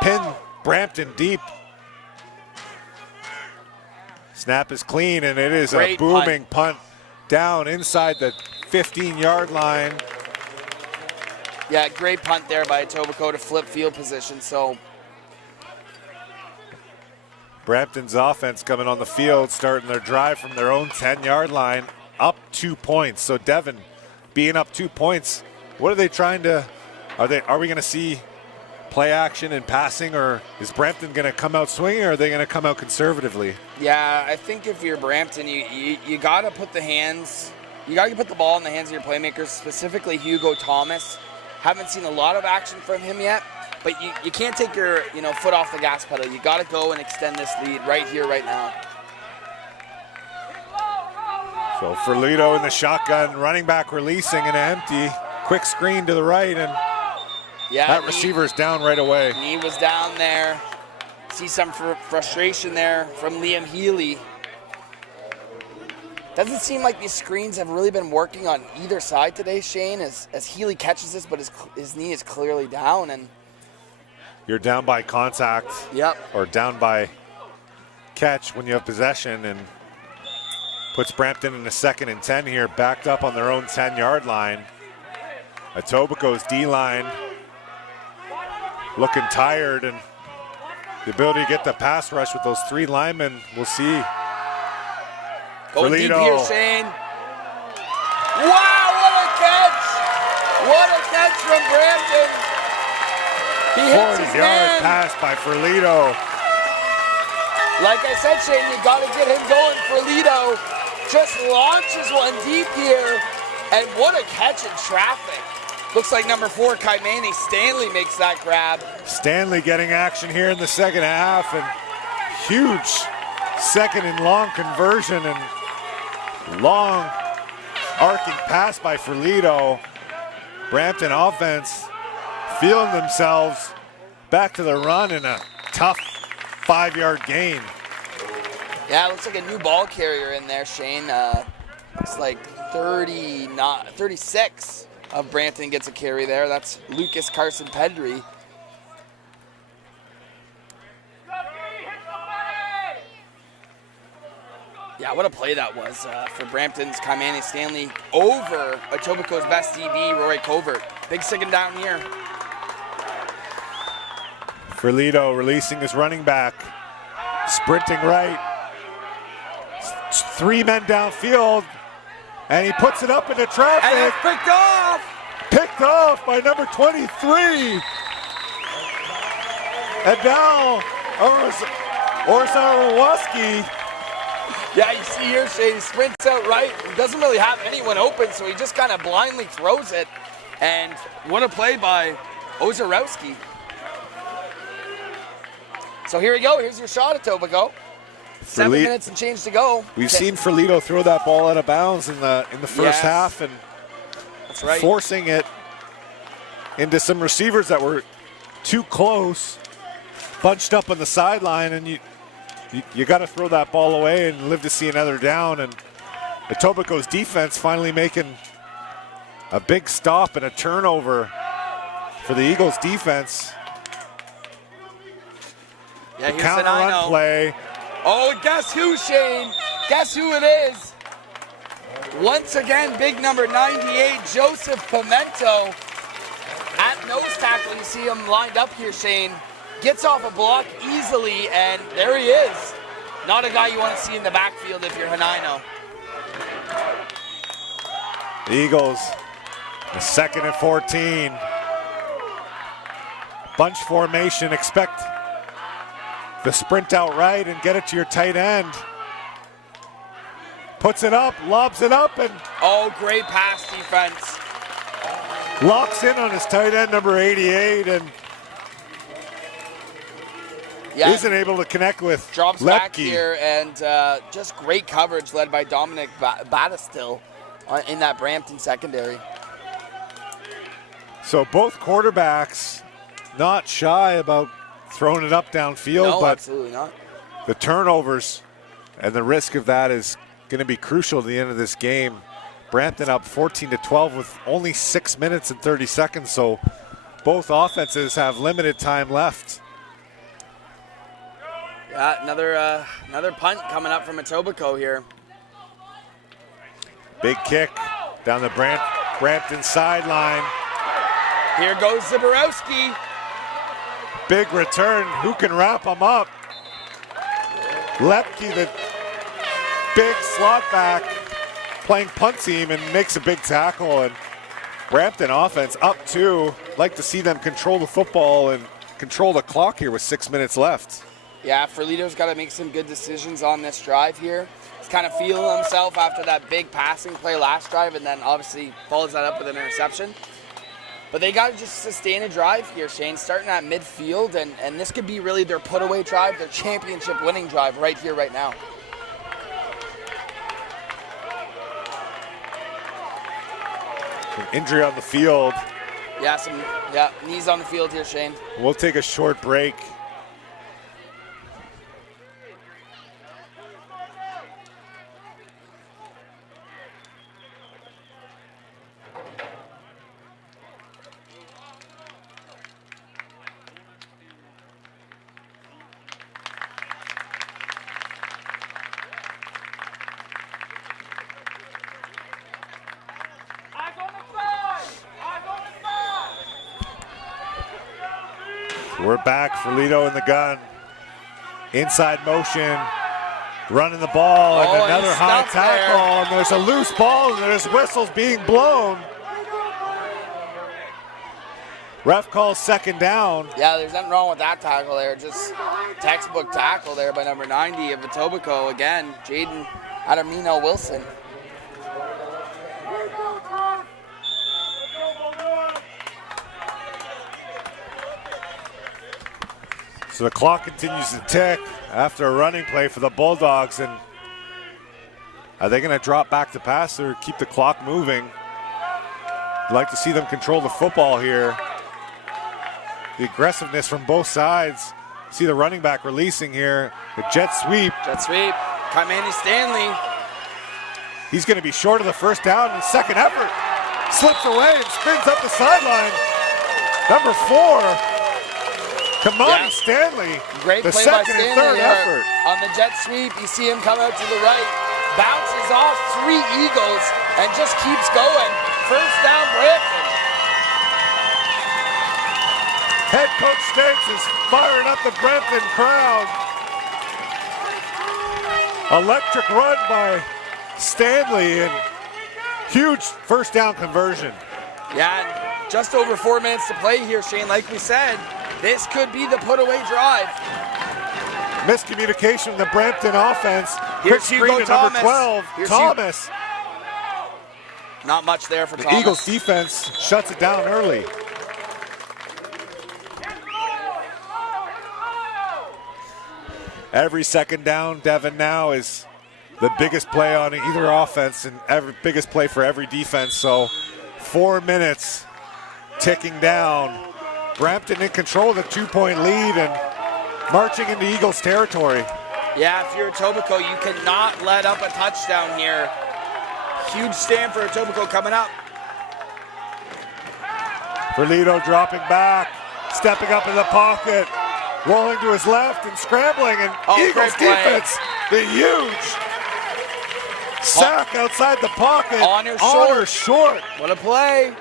pin Brampton deep. Snap is clean, and it is Great a booming punt down inside the 15-yard line. Yeah, great punt there by Etobicoke to flip field position. So Brampton's offense coming on the field, starting their drive from their own 10-yard line, up 2 points. So Devin, being up 2 points, what are they trying to? Are we going to see play action and passing, or is Brampton going to come out swinging, or are they going to come out conservatively? yeah, I think if you're Brampton, you got to put the ball in the hands of your playmakers, specifically Hugo Thomas. Haven't seen a lot of action from him yet, but you can't take your foot off the gas pedal. You got to go and extend this lead right here, right now. So Ferlito in the shotgun, running back releasing an empty, quick screen to the right, and that receiver's down right away. He was down there. See some frustration there from Liam Healy. Doesn't seem like these screens have really been working on either side today, Shane, as Healy catches this, but his knee is clearly down. And you're down by contact, or down by catch when you have possession, and puts Brampton in a 2nd and 10 here, backed up on their own 10-yard line. Etobicoke's D-line looking tired, and the ability to get the pass rush with those 3 linemen, we'll see. Going Ferlito. deep here, Shane. Wow, what a catch! What a catch from Brampton. He hits his 40-yard man. pass by Ferlito. Like I said, Shane, you got to get him going. Ferlito just launches one deep here, and what a catch in traffic. Looks like number 4, Kaimani Stanley makes that grab. Stanley getting action here in the second half, and huge 2nd and long conversion, and long arcing pass by Ferlito. Brampton offense feeling themselves back to the run in a tough 5-yard gain. Yeah, it looks like a new ball carrier in there, Shane. Looks like 36 of Brampton gets a carry there. That's Lucas Carson Pedry. Yeah, what a play that was for Brampton's Kaimani Stanley over Etobicoke's best DB, Roy Covert. Big 2nd down here. Ferlito releasing his running back, sprinting right. 3 men downfield, and he puts it up into traffic. And it's picked off! Picked off by number 23. Adele Orzarowaski. Yeah, you see here, Shane, he sprints out right. He doesn't really have anyone open, so he just kind of blindly throws it. And what a play by Ozarowski. So here we go. Here's your shot at Etobicoke. 7 minutes and change to go. We've seen Ferlito throw that ball out of bounds in the first half, and that's right, forcing it into some receivers that were too close, bunched up on the sideline, and you got to throw that ball away and live to see another down. And Etobicoke's defense finally making a big stop and a turnover for the Eagles defense. Yeah, here's counter run play. Oh, guess who, Shane? Guess who it is? Once again, big number 98, Joseph Pimento. At nose tackle, you see him lined up here, Shane. Gets off a block easily, and there he is. Not a guy you want to see in the backfield if you're Hanino. Eagles, a 2nd and 14. Bunch formation, expect the sprint out right and get it to your tight end. Puts it up, lobs it up, and Oh, great pass defense. locks in on his tight end, number 88, and isn't able to connect with Drops Lepke. back here, and just great coverage led by Dominic Battistil in that Brampton secondary. So both quarterbacks not shy about throwing it up downfield, No, but absolutely not. the turnovers and the risk of that is going to be crucial at the end of this game. Brampton up 14-12 with only 6 minutes and 30 seconds, so both offenses have limited time left. Yeah, another punt coming up from Etobicoke here. Big kick down the Brampton sideline. Here goes Zaborowski. Big return. Who can wrap him up? Lepke, the big slot back, playing punt team, and makes a big tackle. And Brampton offense up 2. Like to see them control the football and control the clock here with 6 minutes left. Yeah, Ferlito's got to make some good decisions on this drive here. He's kind of feeling himself after that big passing play last drive, and then obviously follows that up with an interception. But they got to just sustain a drive here, Shane, starting at midfield, and this could be really their put-away drive, their championship-winning drive right here, right now. An injury on the field. Yeah, knees on the field here, Shane. We'll take a short break. We're back. Ferlito in the gun. Inside motion. Running the ball, and another high tackle. And there's a loose ball, and there's whistles being blown. Ref calls second down. Yeah, there's nothing wrong with that tackle there. Just textbook tackle there by number 90 of Etobicoke. Again, Jaden Adamino Wilson. So the clock continues to tick after a running play for the Bulldogs. And are they going to drop back to pass or keep the clock moving? I'd like to see them control the football here. The aggressiveness from both sides. See the running back releasing here. The jet sweep. Jet sweep. Kaimani Stanley. He's going to be short of the first down in second effort. Slips away and spins up the sideline. Number 4. Kamani Stanley, Great the play second by Stanley and third there. effort. On the jet sweep, you see him come out to the right, bounces off 3 Eagles, and just keeps going. First down, Brampton. Head coach Stanks is firing up the Brampton crowd. Electric run by Stanley and huge first down conversion. Yeah, and just over 4 minutes to play here, Shane. Like we said, this could be the put-away drive. Miscommunication from the Brampton offense. Here's Quick Hugo screen to number Thomas. 12, Here's Thomas. Not much there for The Thomas. Eagles defense shuts it down early. Every second down, Devin, now is the biggest play on either offense and every biggest play for every defense. So 4 minutes ticking down. Brampton in control of the 2-point lead and marching into Eagles territory. Yeah, if you're Etobicoke, you cannot let up a touchdown here. Huge stand for Etobicoke coming up. Ferlito dropping back, stepping up in the pocket, rolling to his left and scrambling, and Eagles defense, the huge sack outside the pocket. Honor short. What a play.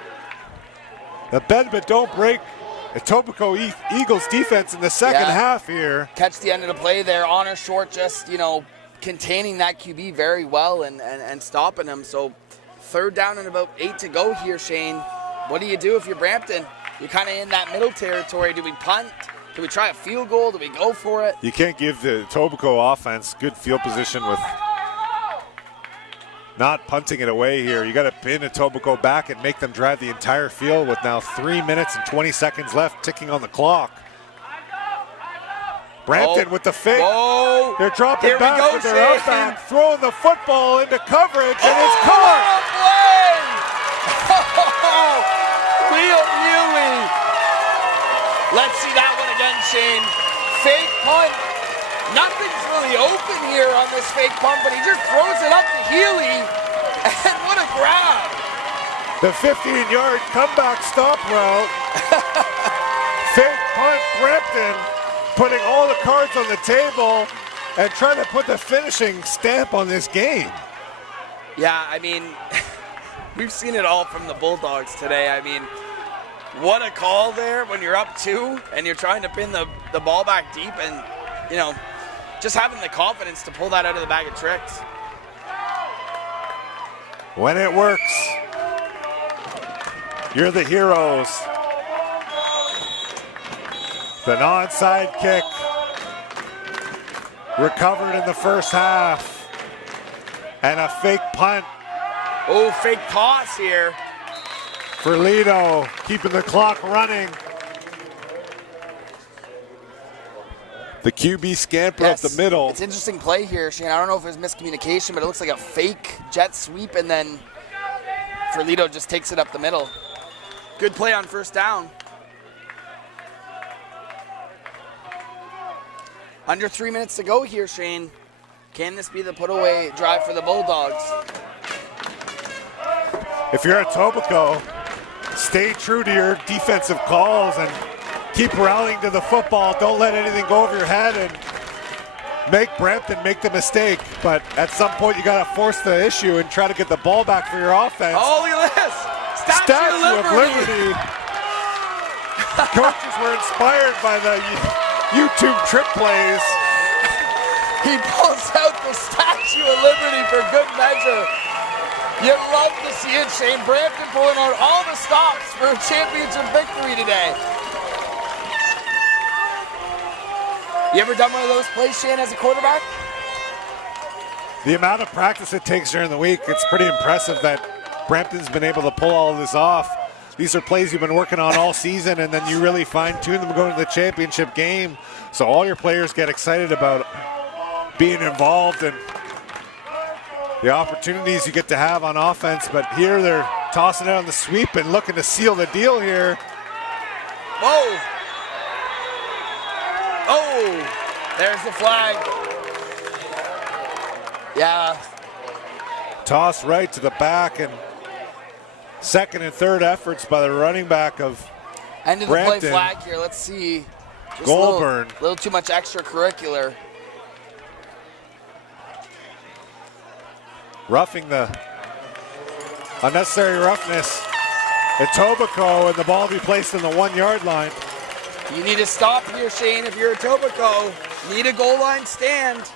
The bend but don't break Etobicoke Eagles defense in the second half here. Catch the end of the play there. Honor short, just, containing that QB very well and stopping him. So 3rd down and about 8 to go here, Shane. What do you do if you're Brampton? You're kind of in that middle territory. Do we punt? Do we try a field goal? Do we go for it? You can't give the Etobicoke offense good field position with not punting it away here. You got to pin Etobicoke back and make them drive the entire field with now 3 minutes and 20 seconds left ticking on the clock. Brampton with the fake. Whoa. They're dropping Here back we go, with their Shane. outback, throwing the football into coverage, and it's caught. Let's see that one again, Shane. Fake punt. Nothing's really open here on this fake punt, but he just throws it up to Healy. And what a grab. The 15-yard comeback stop route. Fake punt, Brampton putting all the cards on the table and trying to put the finishing stamp on this game. Yeah, I mean, we've seen it all from the Bulldogs today. I mean, what a call there when you're up 2 and you're trying to pin the ball back deep, and, you know, just having the confidence to pull that out of the bag of tricks. When it works, you're the heroes. The onside kick recovered in the first half, and a fake punt. Oh, fake toss here. For Lido, keeping the clock running. The QB scamper up the middle. It's an interesting play here, Shane. I don't know if it was miscommunication, but it looks like a fake jet sweep, and then Ferlito just takes it up the middle. Good play on 1st down. Under 3 minutes to go here, Shane. Can this be the put-away drive for the Bulldogs? If you're at Etobicoke, stay true to your defensive calls and keep rallying to the football. Don't let anything go over your head and make Brampton make the mistake. But at some point, you got to force the issue and try to get the ball back for your offense. Oh, look at this. Statue of Liberty. Coaches were inspired by the YouTube trick plays. He pulls out the Statue of Liberty for good measure. You love to see it, Shane. Brampton pulling out all the stops for a championship victory today. You ever done one of those plays, Shane, as a quarterback? The amount of practice it takes during the week, it's pretty impressive that Brampton's been able to pull all of this off. These are plays you've been working on all season, and then you really fine-tune them going to the championship game. So all your players get excited about being involved and the opportunities you get to have on offense. But here they're tossing it on the sweep and looking to seal the deal here. Whoa. Oh, there's the flag. Yeah. Toss right to the back, and second and third efforts by the running back of End of the play Brampton. flag here. Let's see. Just Goulburn. A little too much extracurricular. Roughing the unnecessary roughness. Etobicoke, and the ball be placed in the 1 yard line. You need to stop here, Shane, if you're Etobicoke. Need a goal line stand.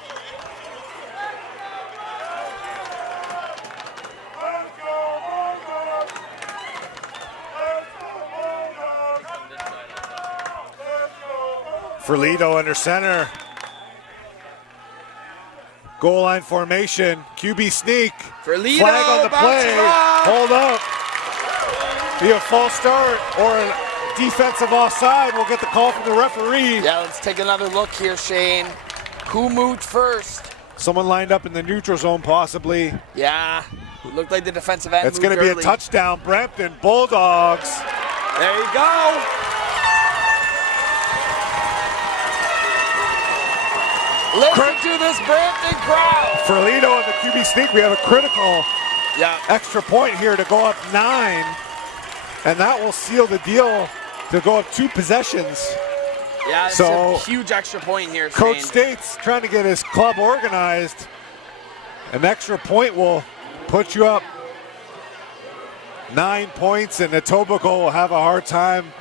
Ferlito under center. Goal line formation. QB sneak. Ferlito, flag on the play. off. Hold up. Be a false start or a defensive offside. We'll get the call from the referee. Yeah, let's take another look here, Shane. Who moved first? Someone lined up in the neutral zone, possibly. Yeah, looked like the defensive end. It's going to be a touchdown. Brampton Bulldogs. There you go. Listen to this Brampton crowd. Ferlito and the QB sneak. We have a critical Yeah. extra point here to go up 9. And that will seal the deal to go up 2 possessions. Yeah, it's So, a huge extra point here, Shane. Coach State's trying to get his club organized. An extra point will put you up 9 points, and Etobicoke will have a hard time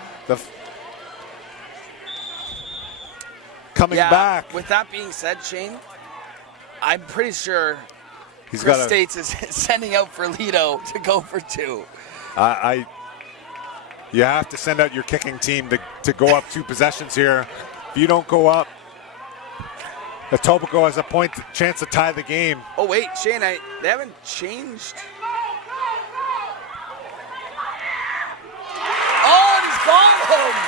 coming back. With that being said, Shane, I'm pretty sure He's Chris got States is sending out for Lido to go for 2. You have to send out your kicking team to go up 2 possessions here. If you don't go up, Etobicoke has a chance to tie the game. Oh wait, Shane, they haven't changed. Oh, and he's gone home.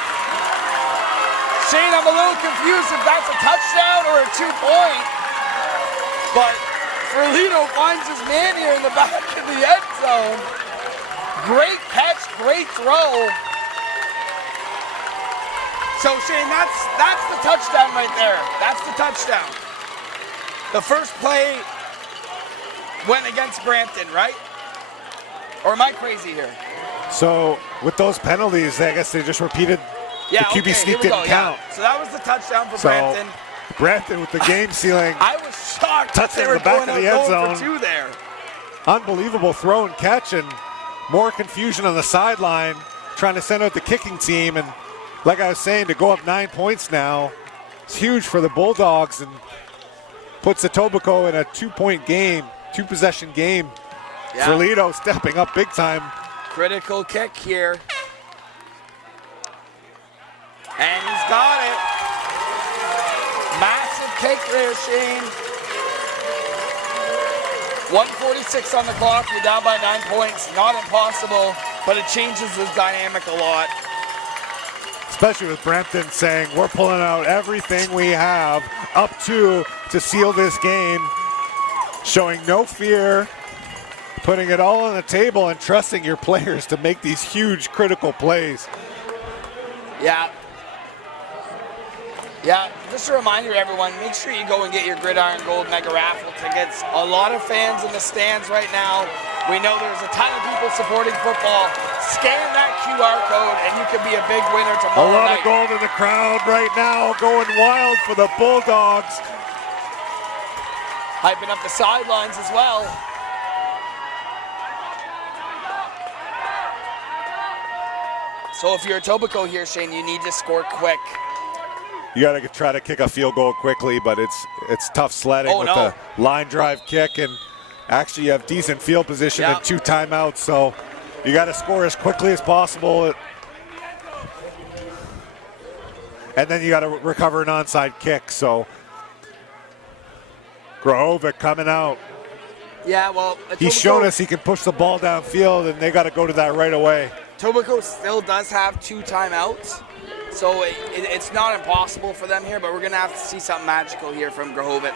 Shane, I'm a little confused if that's a touchdown or a 2-point. But Ferlito finds his man here in the back of the end zone. Great catch, great throw. So Shane, that's the touchdown right there. That's the touchdown. The first play went against Brampton, right? Or am I crazy here? So with those penalties, I guess they just repeated the QB sneak didn't count. Yeah. So that was the touchdown for Brampton. Brampton with the game sealing. I was shocked that they were going for 2 there. Unbelievable throw and catch, and more confusion on the sideline, trying to send out the kicking team. And like I was saying, to go up 9 points now, it's huge for the Bulldogs and puts Etobicoke in a 2-point game, 2-possession game. Yeah. Ferlito stepping up big time. Critical kick here. And he's got it. Massive kick there, Shane. 1:46 on the clock. You're down by 9 points. Not impossible, but it changes the dynamic a lot. Especially with Brampton saying, we're pulling out everything we have up to seal this game. Showing no fear, putting it all on the table and trusting your players to make these huge critical plays. Yeah. Yeah, just a reminder everyone, make sure you go and get your Gridiron Gold Mega Raffle tickets. A lot of fans in the stands right now. We know there's a ton of people supporting football. Scan that QR code and you can be a big winner tomorrow night. A lot of gold in the crowd right now, going wild for the Bulldogs. Hyping up the sidelines as well. So if you're Etobicoke here, Shane, you need to score quick. You got to try to kick a field goal quickly, but it's tough sledding with the line drive kick, and actually you have decent field position and 2 timeouts, so you got to score as quickly as possible. And then you got to recover an onside kick, so Grahovic coming out. Yeah, well, he's shown us he can push the ball downfield, and they got to go to that right away. Etobicoke still does have 2 timeouts. So it's not impossible for them here, but we're going to have to see something magical here from Grahovic.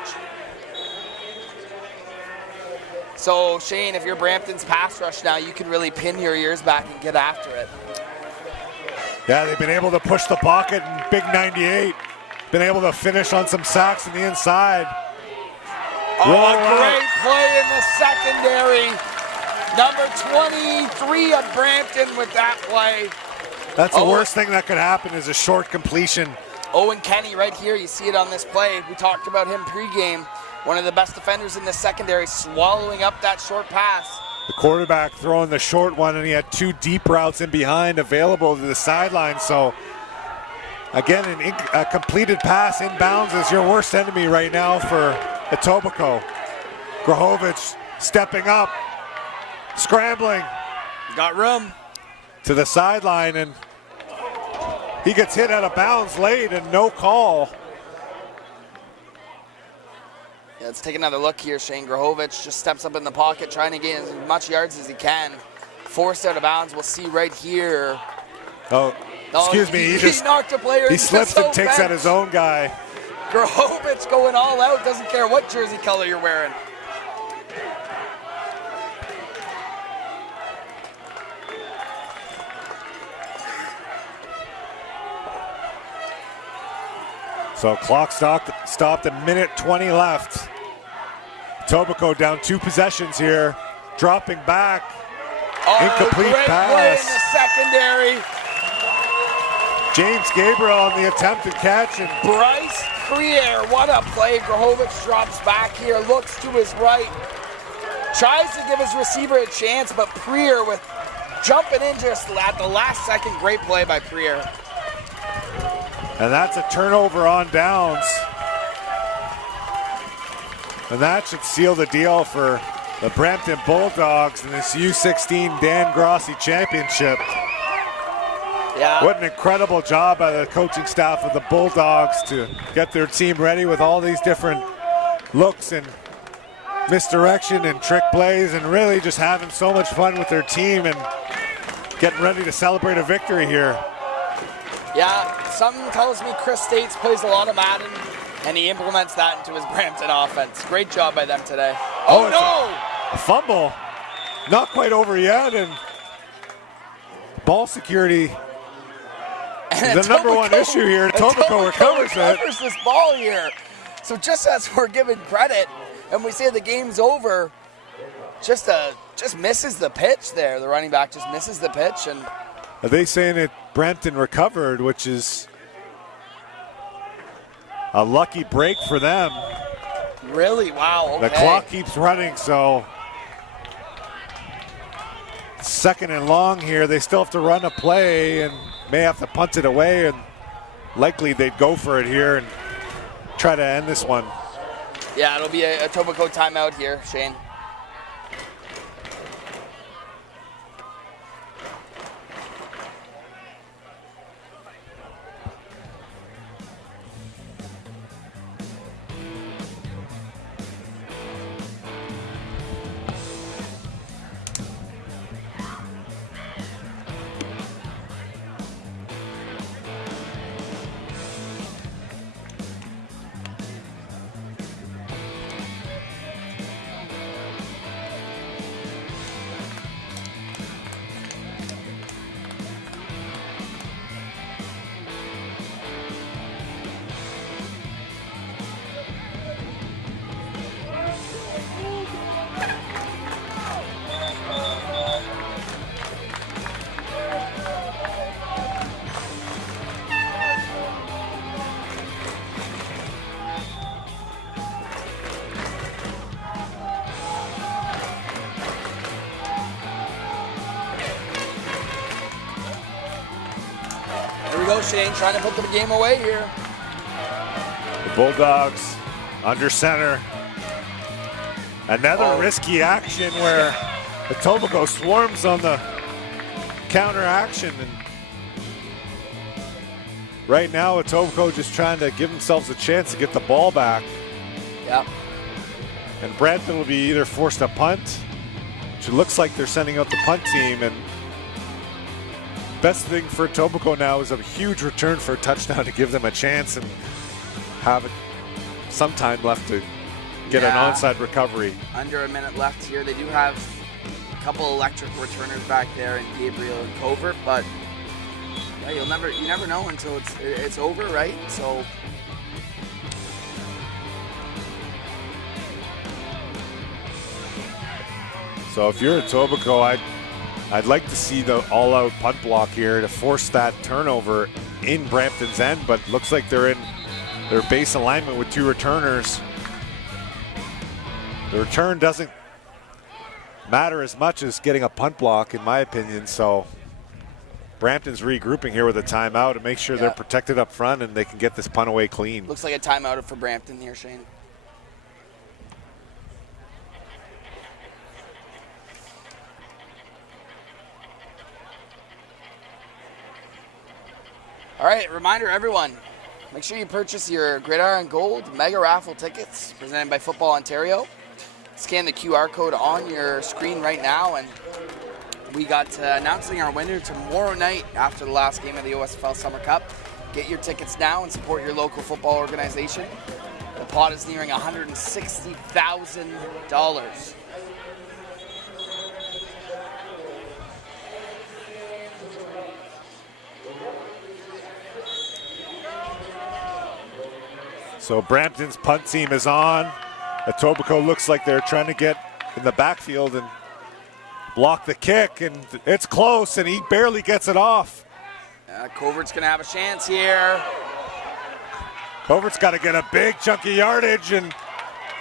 So, Shane, if you're Brampton's pass rush now, you can really pin your ears back and get after it. Yeah, they've been able to push the pocket in big 98. Been able to finish on some sacks on the inside. Oh, great play in the secondary. Number 23 of Brampton with that play. That's the worst thing that could happen is a short completion. Owen Kenny right here, you see it on this play. We talked about him pregame. One of the best defenders in the secondary, swallowing up that short pass. The quarterback throwing the short one, and he had 2 deep routes in behind available to the sideline. So, again, a completed pass inbounds is your worst enemy right now for Etobicoke. Grahovic stepping up, scrambling. Got room. To the sideline, and he gets hit out of bounds late and no call. Yeah, let's take another look here. Shane Grahovic just steps up in the pocket, trying to gain as much yards as he can. Forced out of bounds, we'll see right here. Oh, excuse me, he knocked a player. He slips and takes out his own guy. Grahovic going all out, doesn't care what jersey color you're wearing. So clock stopped, a minute 20 left. Etobicoke down 2 possessions here, dropping back. Incomplete great pass. Play in the secondary. James Gabriel on the attempted catch. And Bryce Priere, what a play. Grahovic drops back here, looks to his right, tries to give his receiver a chance, but Priere with jumping in just at the last second. Great play by Priere. And that's a turnover on downs. And that should seal the deal for the Brampton Bulldogs in this U16 Dan Grossi Championship. Yeah. What an incredible job by the coaching staff of the Bulldogs to get their team ready with all these different looks and misdirection and trick plays, and really just having so much fun with their team and getting ready to celebrate a victory here. Yeah, something tells me Chris States plays a lot of Madden, and he implements that into his Brampton offense. Great job by them today. Oh no! A fumble. Not quite over yet, and ball security is the number one issue here. Etobicoke recovers this ball here. So just as we're giving credit, and we say the game's over, just misses the pitch there. The running back just misses the pitch. And are they saying that Brampton recovered, which is a lucky break for them? Really? Wow, okay. The clock keeps running, so second and long here. They still have to run a play and may have to punt it away, and likely they'd go for it here and try to end this one. Yeah, it'll be a Etobicoke timeout here, Shane. Shane trying to put the game away here. The Bulldogs under center. Another risky action where Etobicoke swarms on the counter action. And right now, Etobicoke just trying to give themselves a chance to get the ball back. Yeah. And Brampton will be either forced to punt, which it looks like they're sending out the punt team, and best thing for Etobicoke now is a huge return for a touchdown to give them a chance and have some time left to get an onside recovery. Under a minute left here. They do have a couple electric returners back there in Gabriel and Covert, but yeah, you never know until it's over, right? So if you're Etobicoke, I'd like to see the all-out punt block here to force that turnover in Brampton's end, but looks like they're in their base alignment with two returners. The return doesn't matter as much as getting a punt block, in my opinion, so Brampton's regrouping here with a timeout to make sure they're protected up front and they can get this punt away clean. Looks like a timeout for Brampton here, Shane. All right, reminder everyone, make sure you purchase your Gridiron Gold Mega Raffle tickets presented by Football Ontario. Scan the QR code on your screen right now, and we got announcing our winner tomorrow night after the last game of the OSFL Summer Cup. Get your tickets now and support your local football organization. The pot is nearing $160,000. So Brampton's punt team is on. Etobicoke looks like they're trying to get in the backfield and block the kick, and it's close, and he barely gets it off. Covert's going to have a chance here. Covert's got to get a big chunk of yardage, and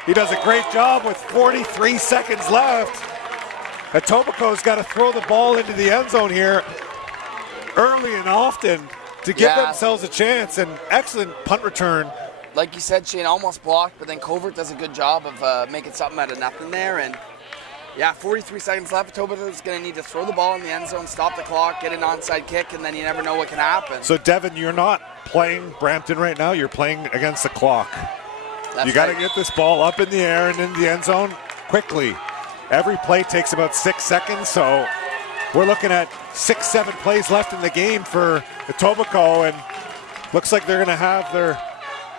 he does a great job with 43 seconds left. Etobicoke's got to throw the ball into the end zone here early and often to give themselves a chance. An excellent punt return like you said, Shane almost blocked, but then Covert does a good job of making something out of nothing there. And yeah, 43 seconds left. Etobicoke's going to need to throw the ball in the end zone, stop the clock, get an onside kick, and then you never know what can happen. So, Devin, you're not playing Brampton right now. You're playing against the clock. That's you got to right. get this ball up in the air and in the end zone quickly. Every play takes about 6 seconds, so we're looking at 6-7 plays left in the game for Etobicoke, and looks like they're going to have their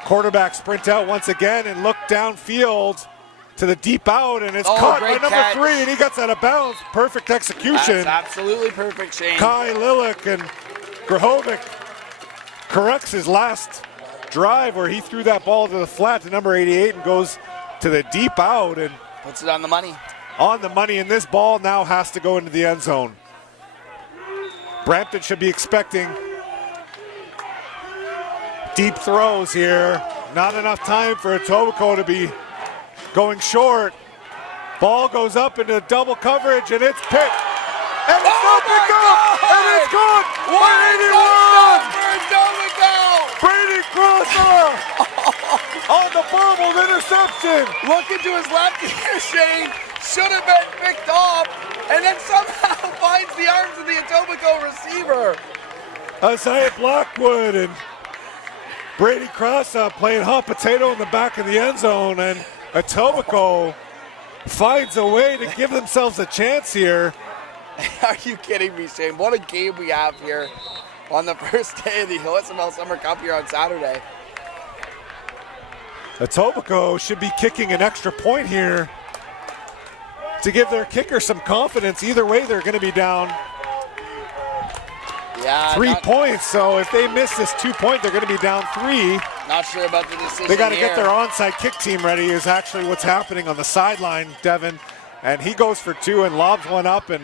quarterback sprint out once again and look downfield to the deep out, and it's caught by great number catch. 3, and he gets out of bounds. Perfect execution. That's absolutely perfect, Shane. Kai Lilik, and Grahovic corrects his last drive where he threw that ball to the flat to number 88 and goes to the deep out and Puts it on the money. on the money, and this ball now has to go into the end zone. Brampton should be expecting deep throws here. Not enough time for Etobicoke to be going short. Ball goes up into double coverage, and it's picked. And it's not picked up, and it's gone. 181. Brady Crosser on the fumbled interception. Look into his left ear, Shane. Should have been picked off, and then somehow finds the arms of the Etobicoke receiver. Isaiah Blackwood and Brady Crosser playing hot potato in the back of the end zone, and Etobicoke finds a way to give themselves a chance here. Are you kidding me, Shane? What a game we have here on the first day of the OSFL Summer Cup here on Saturday. Etobicoke should be kicking an extra point here to give their kicker some confidence. Either way, they're going to be down Yeah, 3 points. So if they miss this 2 point, they're going to be down 3. not sure about the decision. They got to get here. their onside kick team ready is actually what's happening on the sideline, Devin. And he goes for 2 and lobs one up. And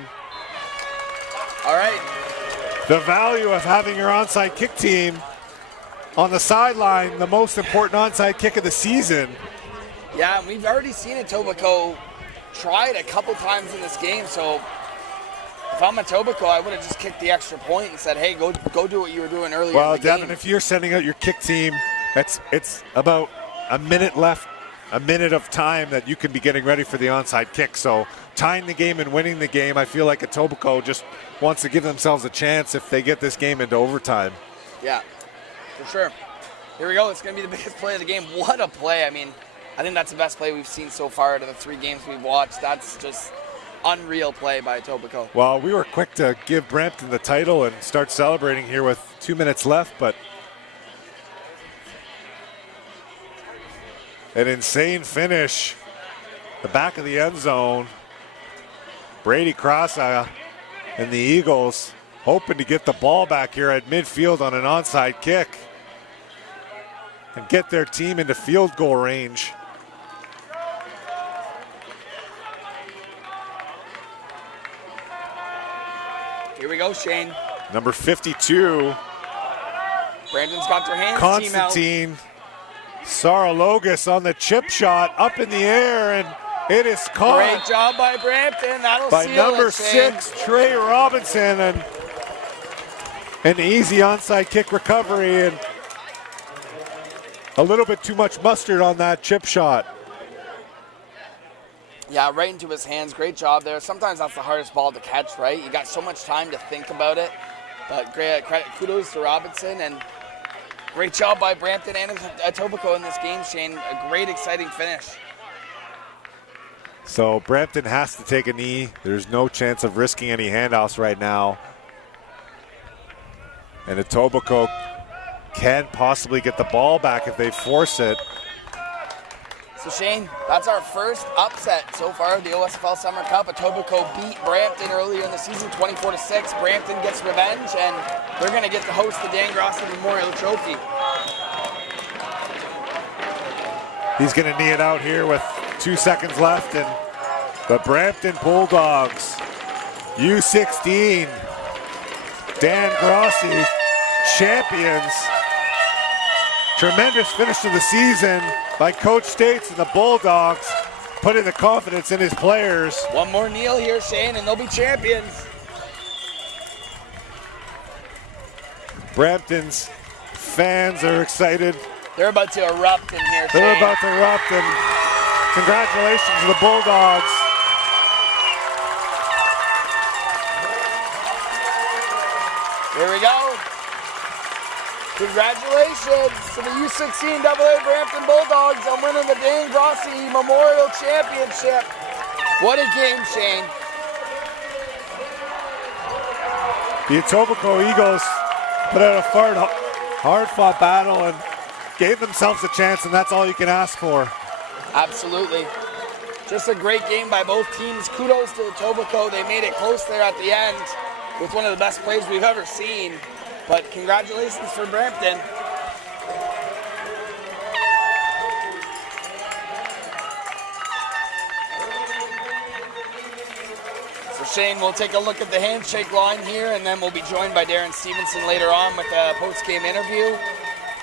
All right. the value of having your onside kick team on the sideline, the most important onside kick of the season. Yeah, and we've already seen Etobicoke try it a couple times in this game, so if I'm Etobicoke, I would have just kicked the extra point and said, hey, go do what you were doing earlier Well, in the Devin, game. if you're sending out your kick team, it's about a minute left, a minute of time that you can be getting ready for the onside kick. So tying the game and winning the game, I feel like Etobicoke just wants to give themselves a chance if they get this game into overtime. Yeah, for sure. Here we go. It's going to be the biggest play of the game. What a play. I mean, I think that's the best play we've seen so far out of the 3 games we've watched. That's just unreal play by Etobicoke. Well, we were quick to give Brampton the title and start celebrating here with 2 minutes left, but an insane finish. The back of the end zone. Brady Crosser and the Eagles hoping to get the ball back here at midfield on an onside kick and get their team into field goal range. Here we go, Shane. Number 52, Brandon's got their hands team out. Constantine Saralogas on the chip shot up in the air, and it is caught Great job by Brampton. That'll by seal number it, Shane. 6, Trey Robinson, and an easy onside kick recovery, and a little bit too much mustard on that chip shot. Yeah, right into his hands. Great job there. Sometimes that's the hardest ball to catch, right? You got so much time to think about it. But great kudos to Robinson, and great job by Brampton and Etobicoke in this game, Shane. A great, exciting finish. So Brampton has to take a knee. There's no chance of risking any handoffs right now. And Etobicoke can possibly get the ball back if they force it. So Shane, that's our first upset so far of the OSFL Summer Cup. Etobicoke beat Brampton earlier in the season, 24-6. Brampton gets revenge, and they're going to get to host the Dan Grossi Memorial Trophy. He's going to knee it out here with 2 seconds left, and the Brampton Bulldogs, U16, Dan Grossi, champions. Tremendous finish to the season by Coach States and the Bulldogs, putting the confidence in his players. One more kneel here, Shane, and they'll be champions. Brampton's fans are excited. They're about to erupt in here, They're Shane. about to erupt, and congratulations to the Bulldogs. Here we go. Congratulations to the U16 AA Brampton Bulldogs on winning the Dane Grossi Memorial Championship. What a game, Shane. The Etobicoke Eagles put out a hard-fought battle and gave themselves a chance, and that's all you can ask for. Absolutely. Just a great game by both teams. Kudos to Etobicoke. They made it close there at the end with one of the best plays we've ever seen. But congratulations for Brampton. So Shane, we'll take a look at the handshake line here, and then we'll be joined by Darren Stevenson later on with a post-game interview.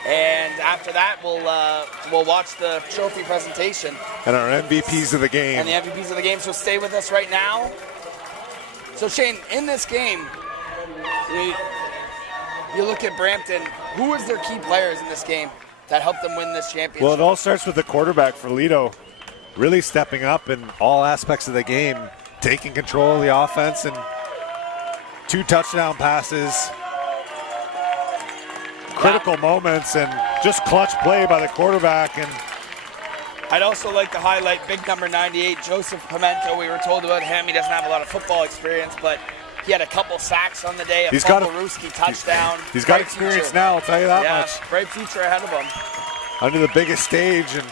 And after that, we'll watch the trophy presentation. And our MVPs of the game. And the MVPs of the game, so stay with us right now. So Shane, in this game, you look at Brampton, who was their key players in this game that helped them win this championship? Well, it all starts with the quarterback for Lido, really stepping up in all aspects of the game, taking control of the offense, and 2 touchdown passes, critical moments, and just clutch play by the quarterback. And I'd also like to highlight big number 98, Joseph Pimento. We were told about him. He doesn't have a lot of football experience, but he had a couple sacks on the day, a Ruski touchdown. He's got experience now, I'll tell you that much. Bright future ahead of him. Under the biggest stage, and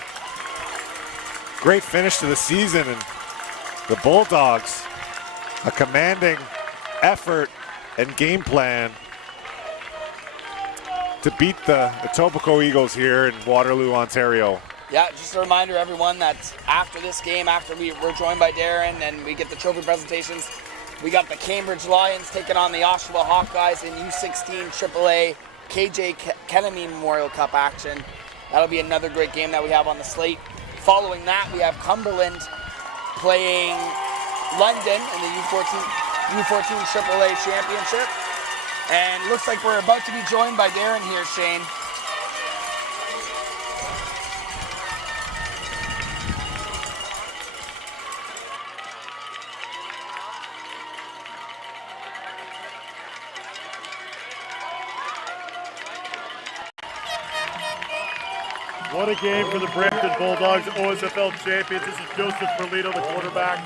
great finish to the season. And the Bulldogs, a commanding effort and game plan to beat the Etobicoke Eagles here in Waterloo, Ontario. Yeah, just a reminder, everyone, that after this game, after we're joined by Darren and we get the trophy presentations, we got the Cambridge Lions taking on the Oshawa Hawkeyes in U16 AAA KJ Kennedy Memorial Cup action. That'll be another great game that we have on the slate. Following that, we have Cumberland playing London in the U14 AAA Championship. And looks like we're about to be joined by Darren here, Shane. What a game for the Brampton Bulldogs, OSFL champions. This is Joseph Perlito, the quarterback.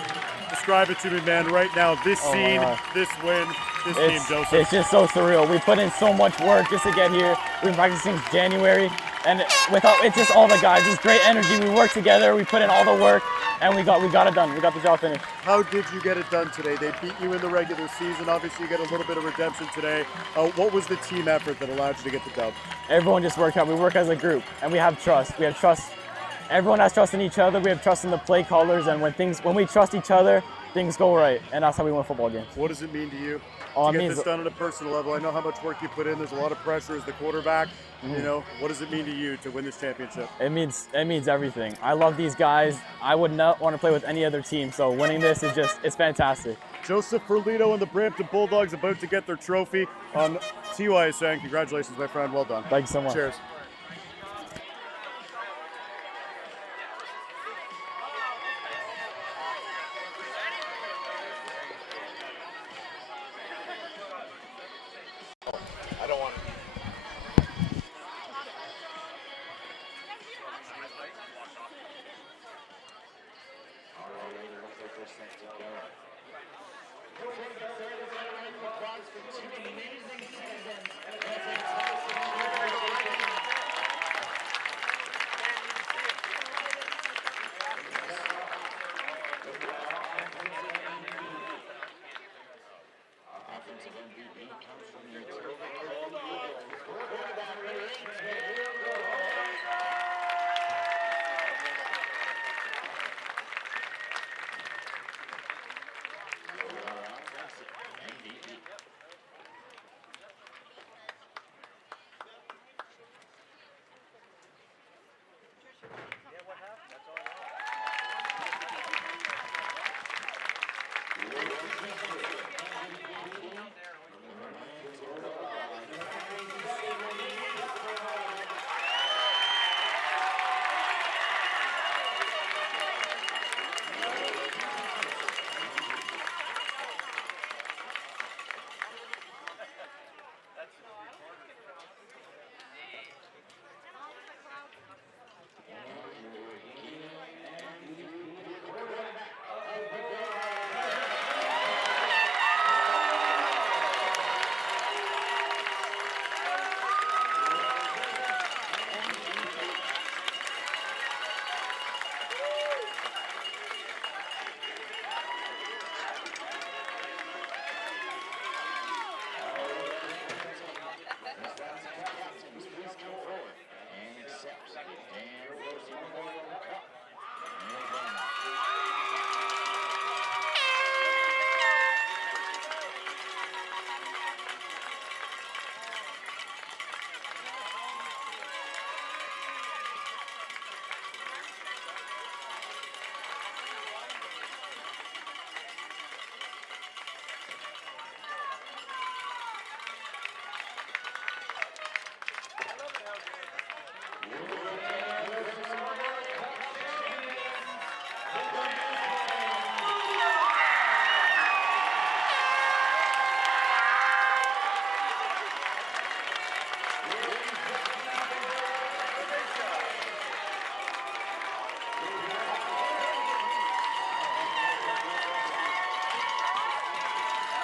Describe it to me, man, right now. This scene, this win, this team, Joseph. It's just so surreal. We put in so much work just to get here. We've been practicing since January, and it's just all the guys. It's great energy. We work together. We put in all the work, and we got it done. We got the job finished. How did you get it done today? They beat you in the regular season. Obviously, you get a little bit of redemption today. What was the team effort that allowed you to get the dub? Everyone just worked out. We work as a group, and we have trust. We have trust. Everyone has trust in each other. We have trust in the play callers, and when we trust each other, things go right, and that's how we win football games. What does it mean to you to get this done on a personal level? I know how much work you put in. There's a lot of pressure as the quarterback. You know, what does it mean to you to win this championship? It means everything. I love these guys. I would not want to play with any other team, so winning this is it's fantastic. Joseph Perlito and the Brampton Bulldogs about to get their trophy on TYSN. Congratulations, my friend. Well done. Thank you so much. Cheers. I don't want to. Offensive MVP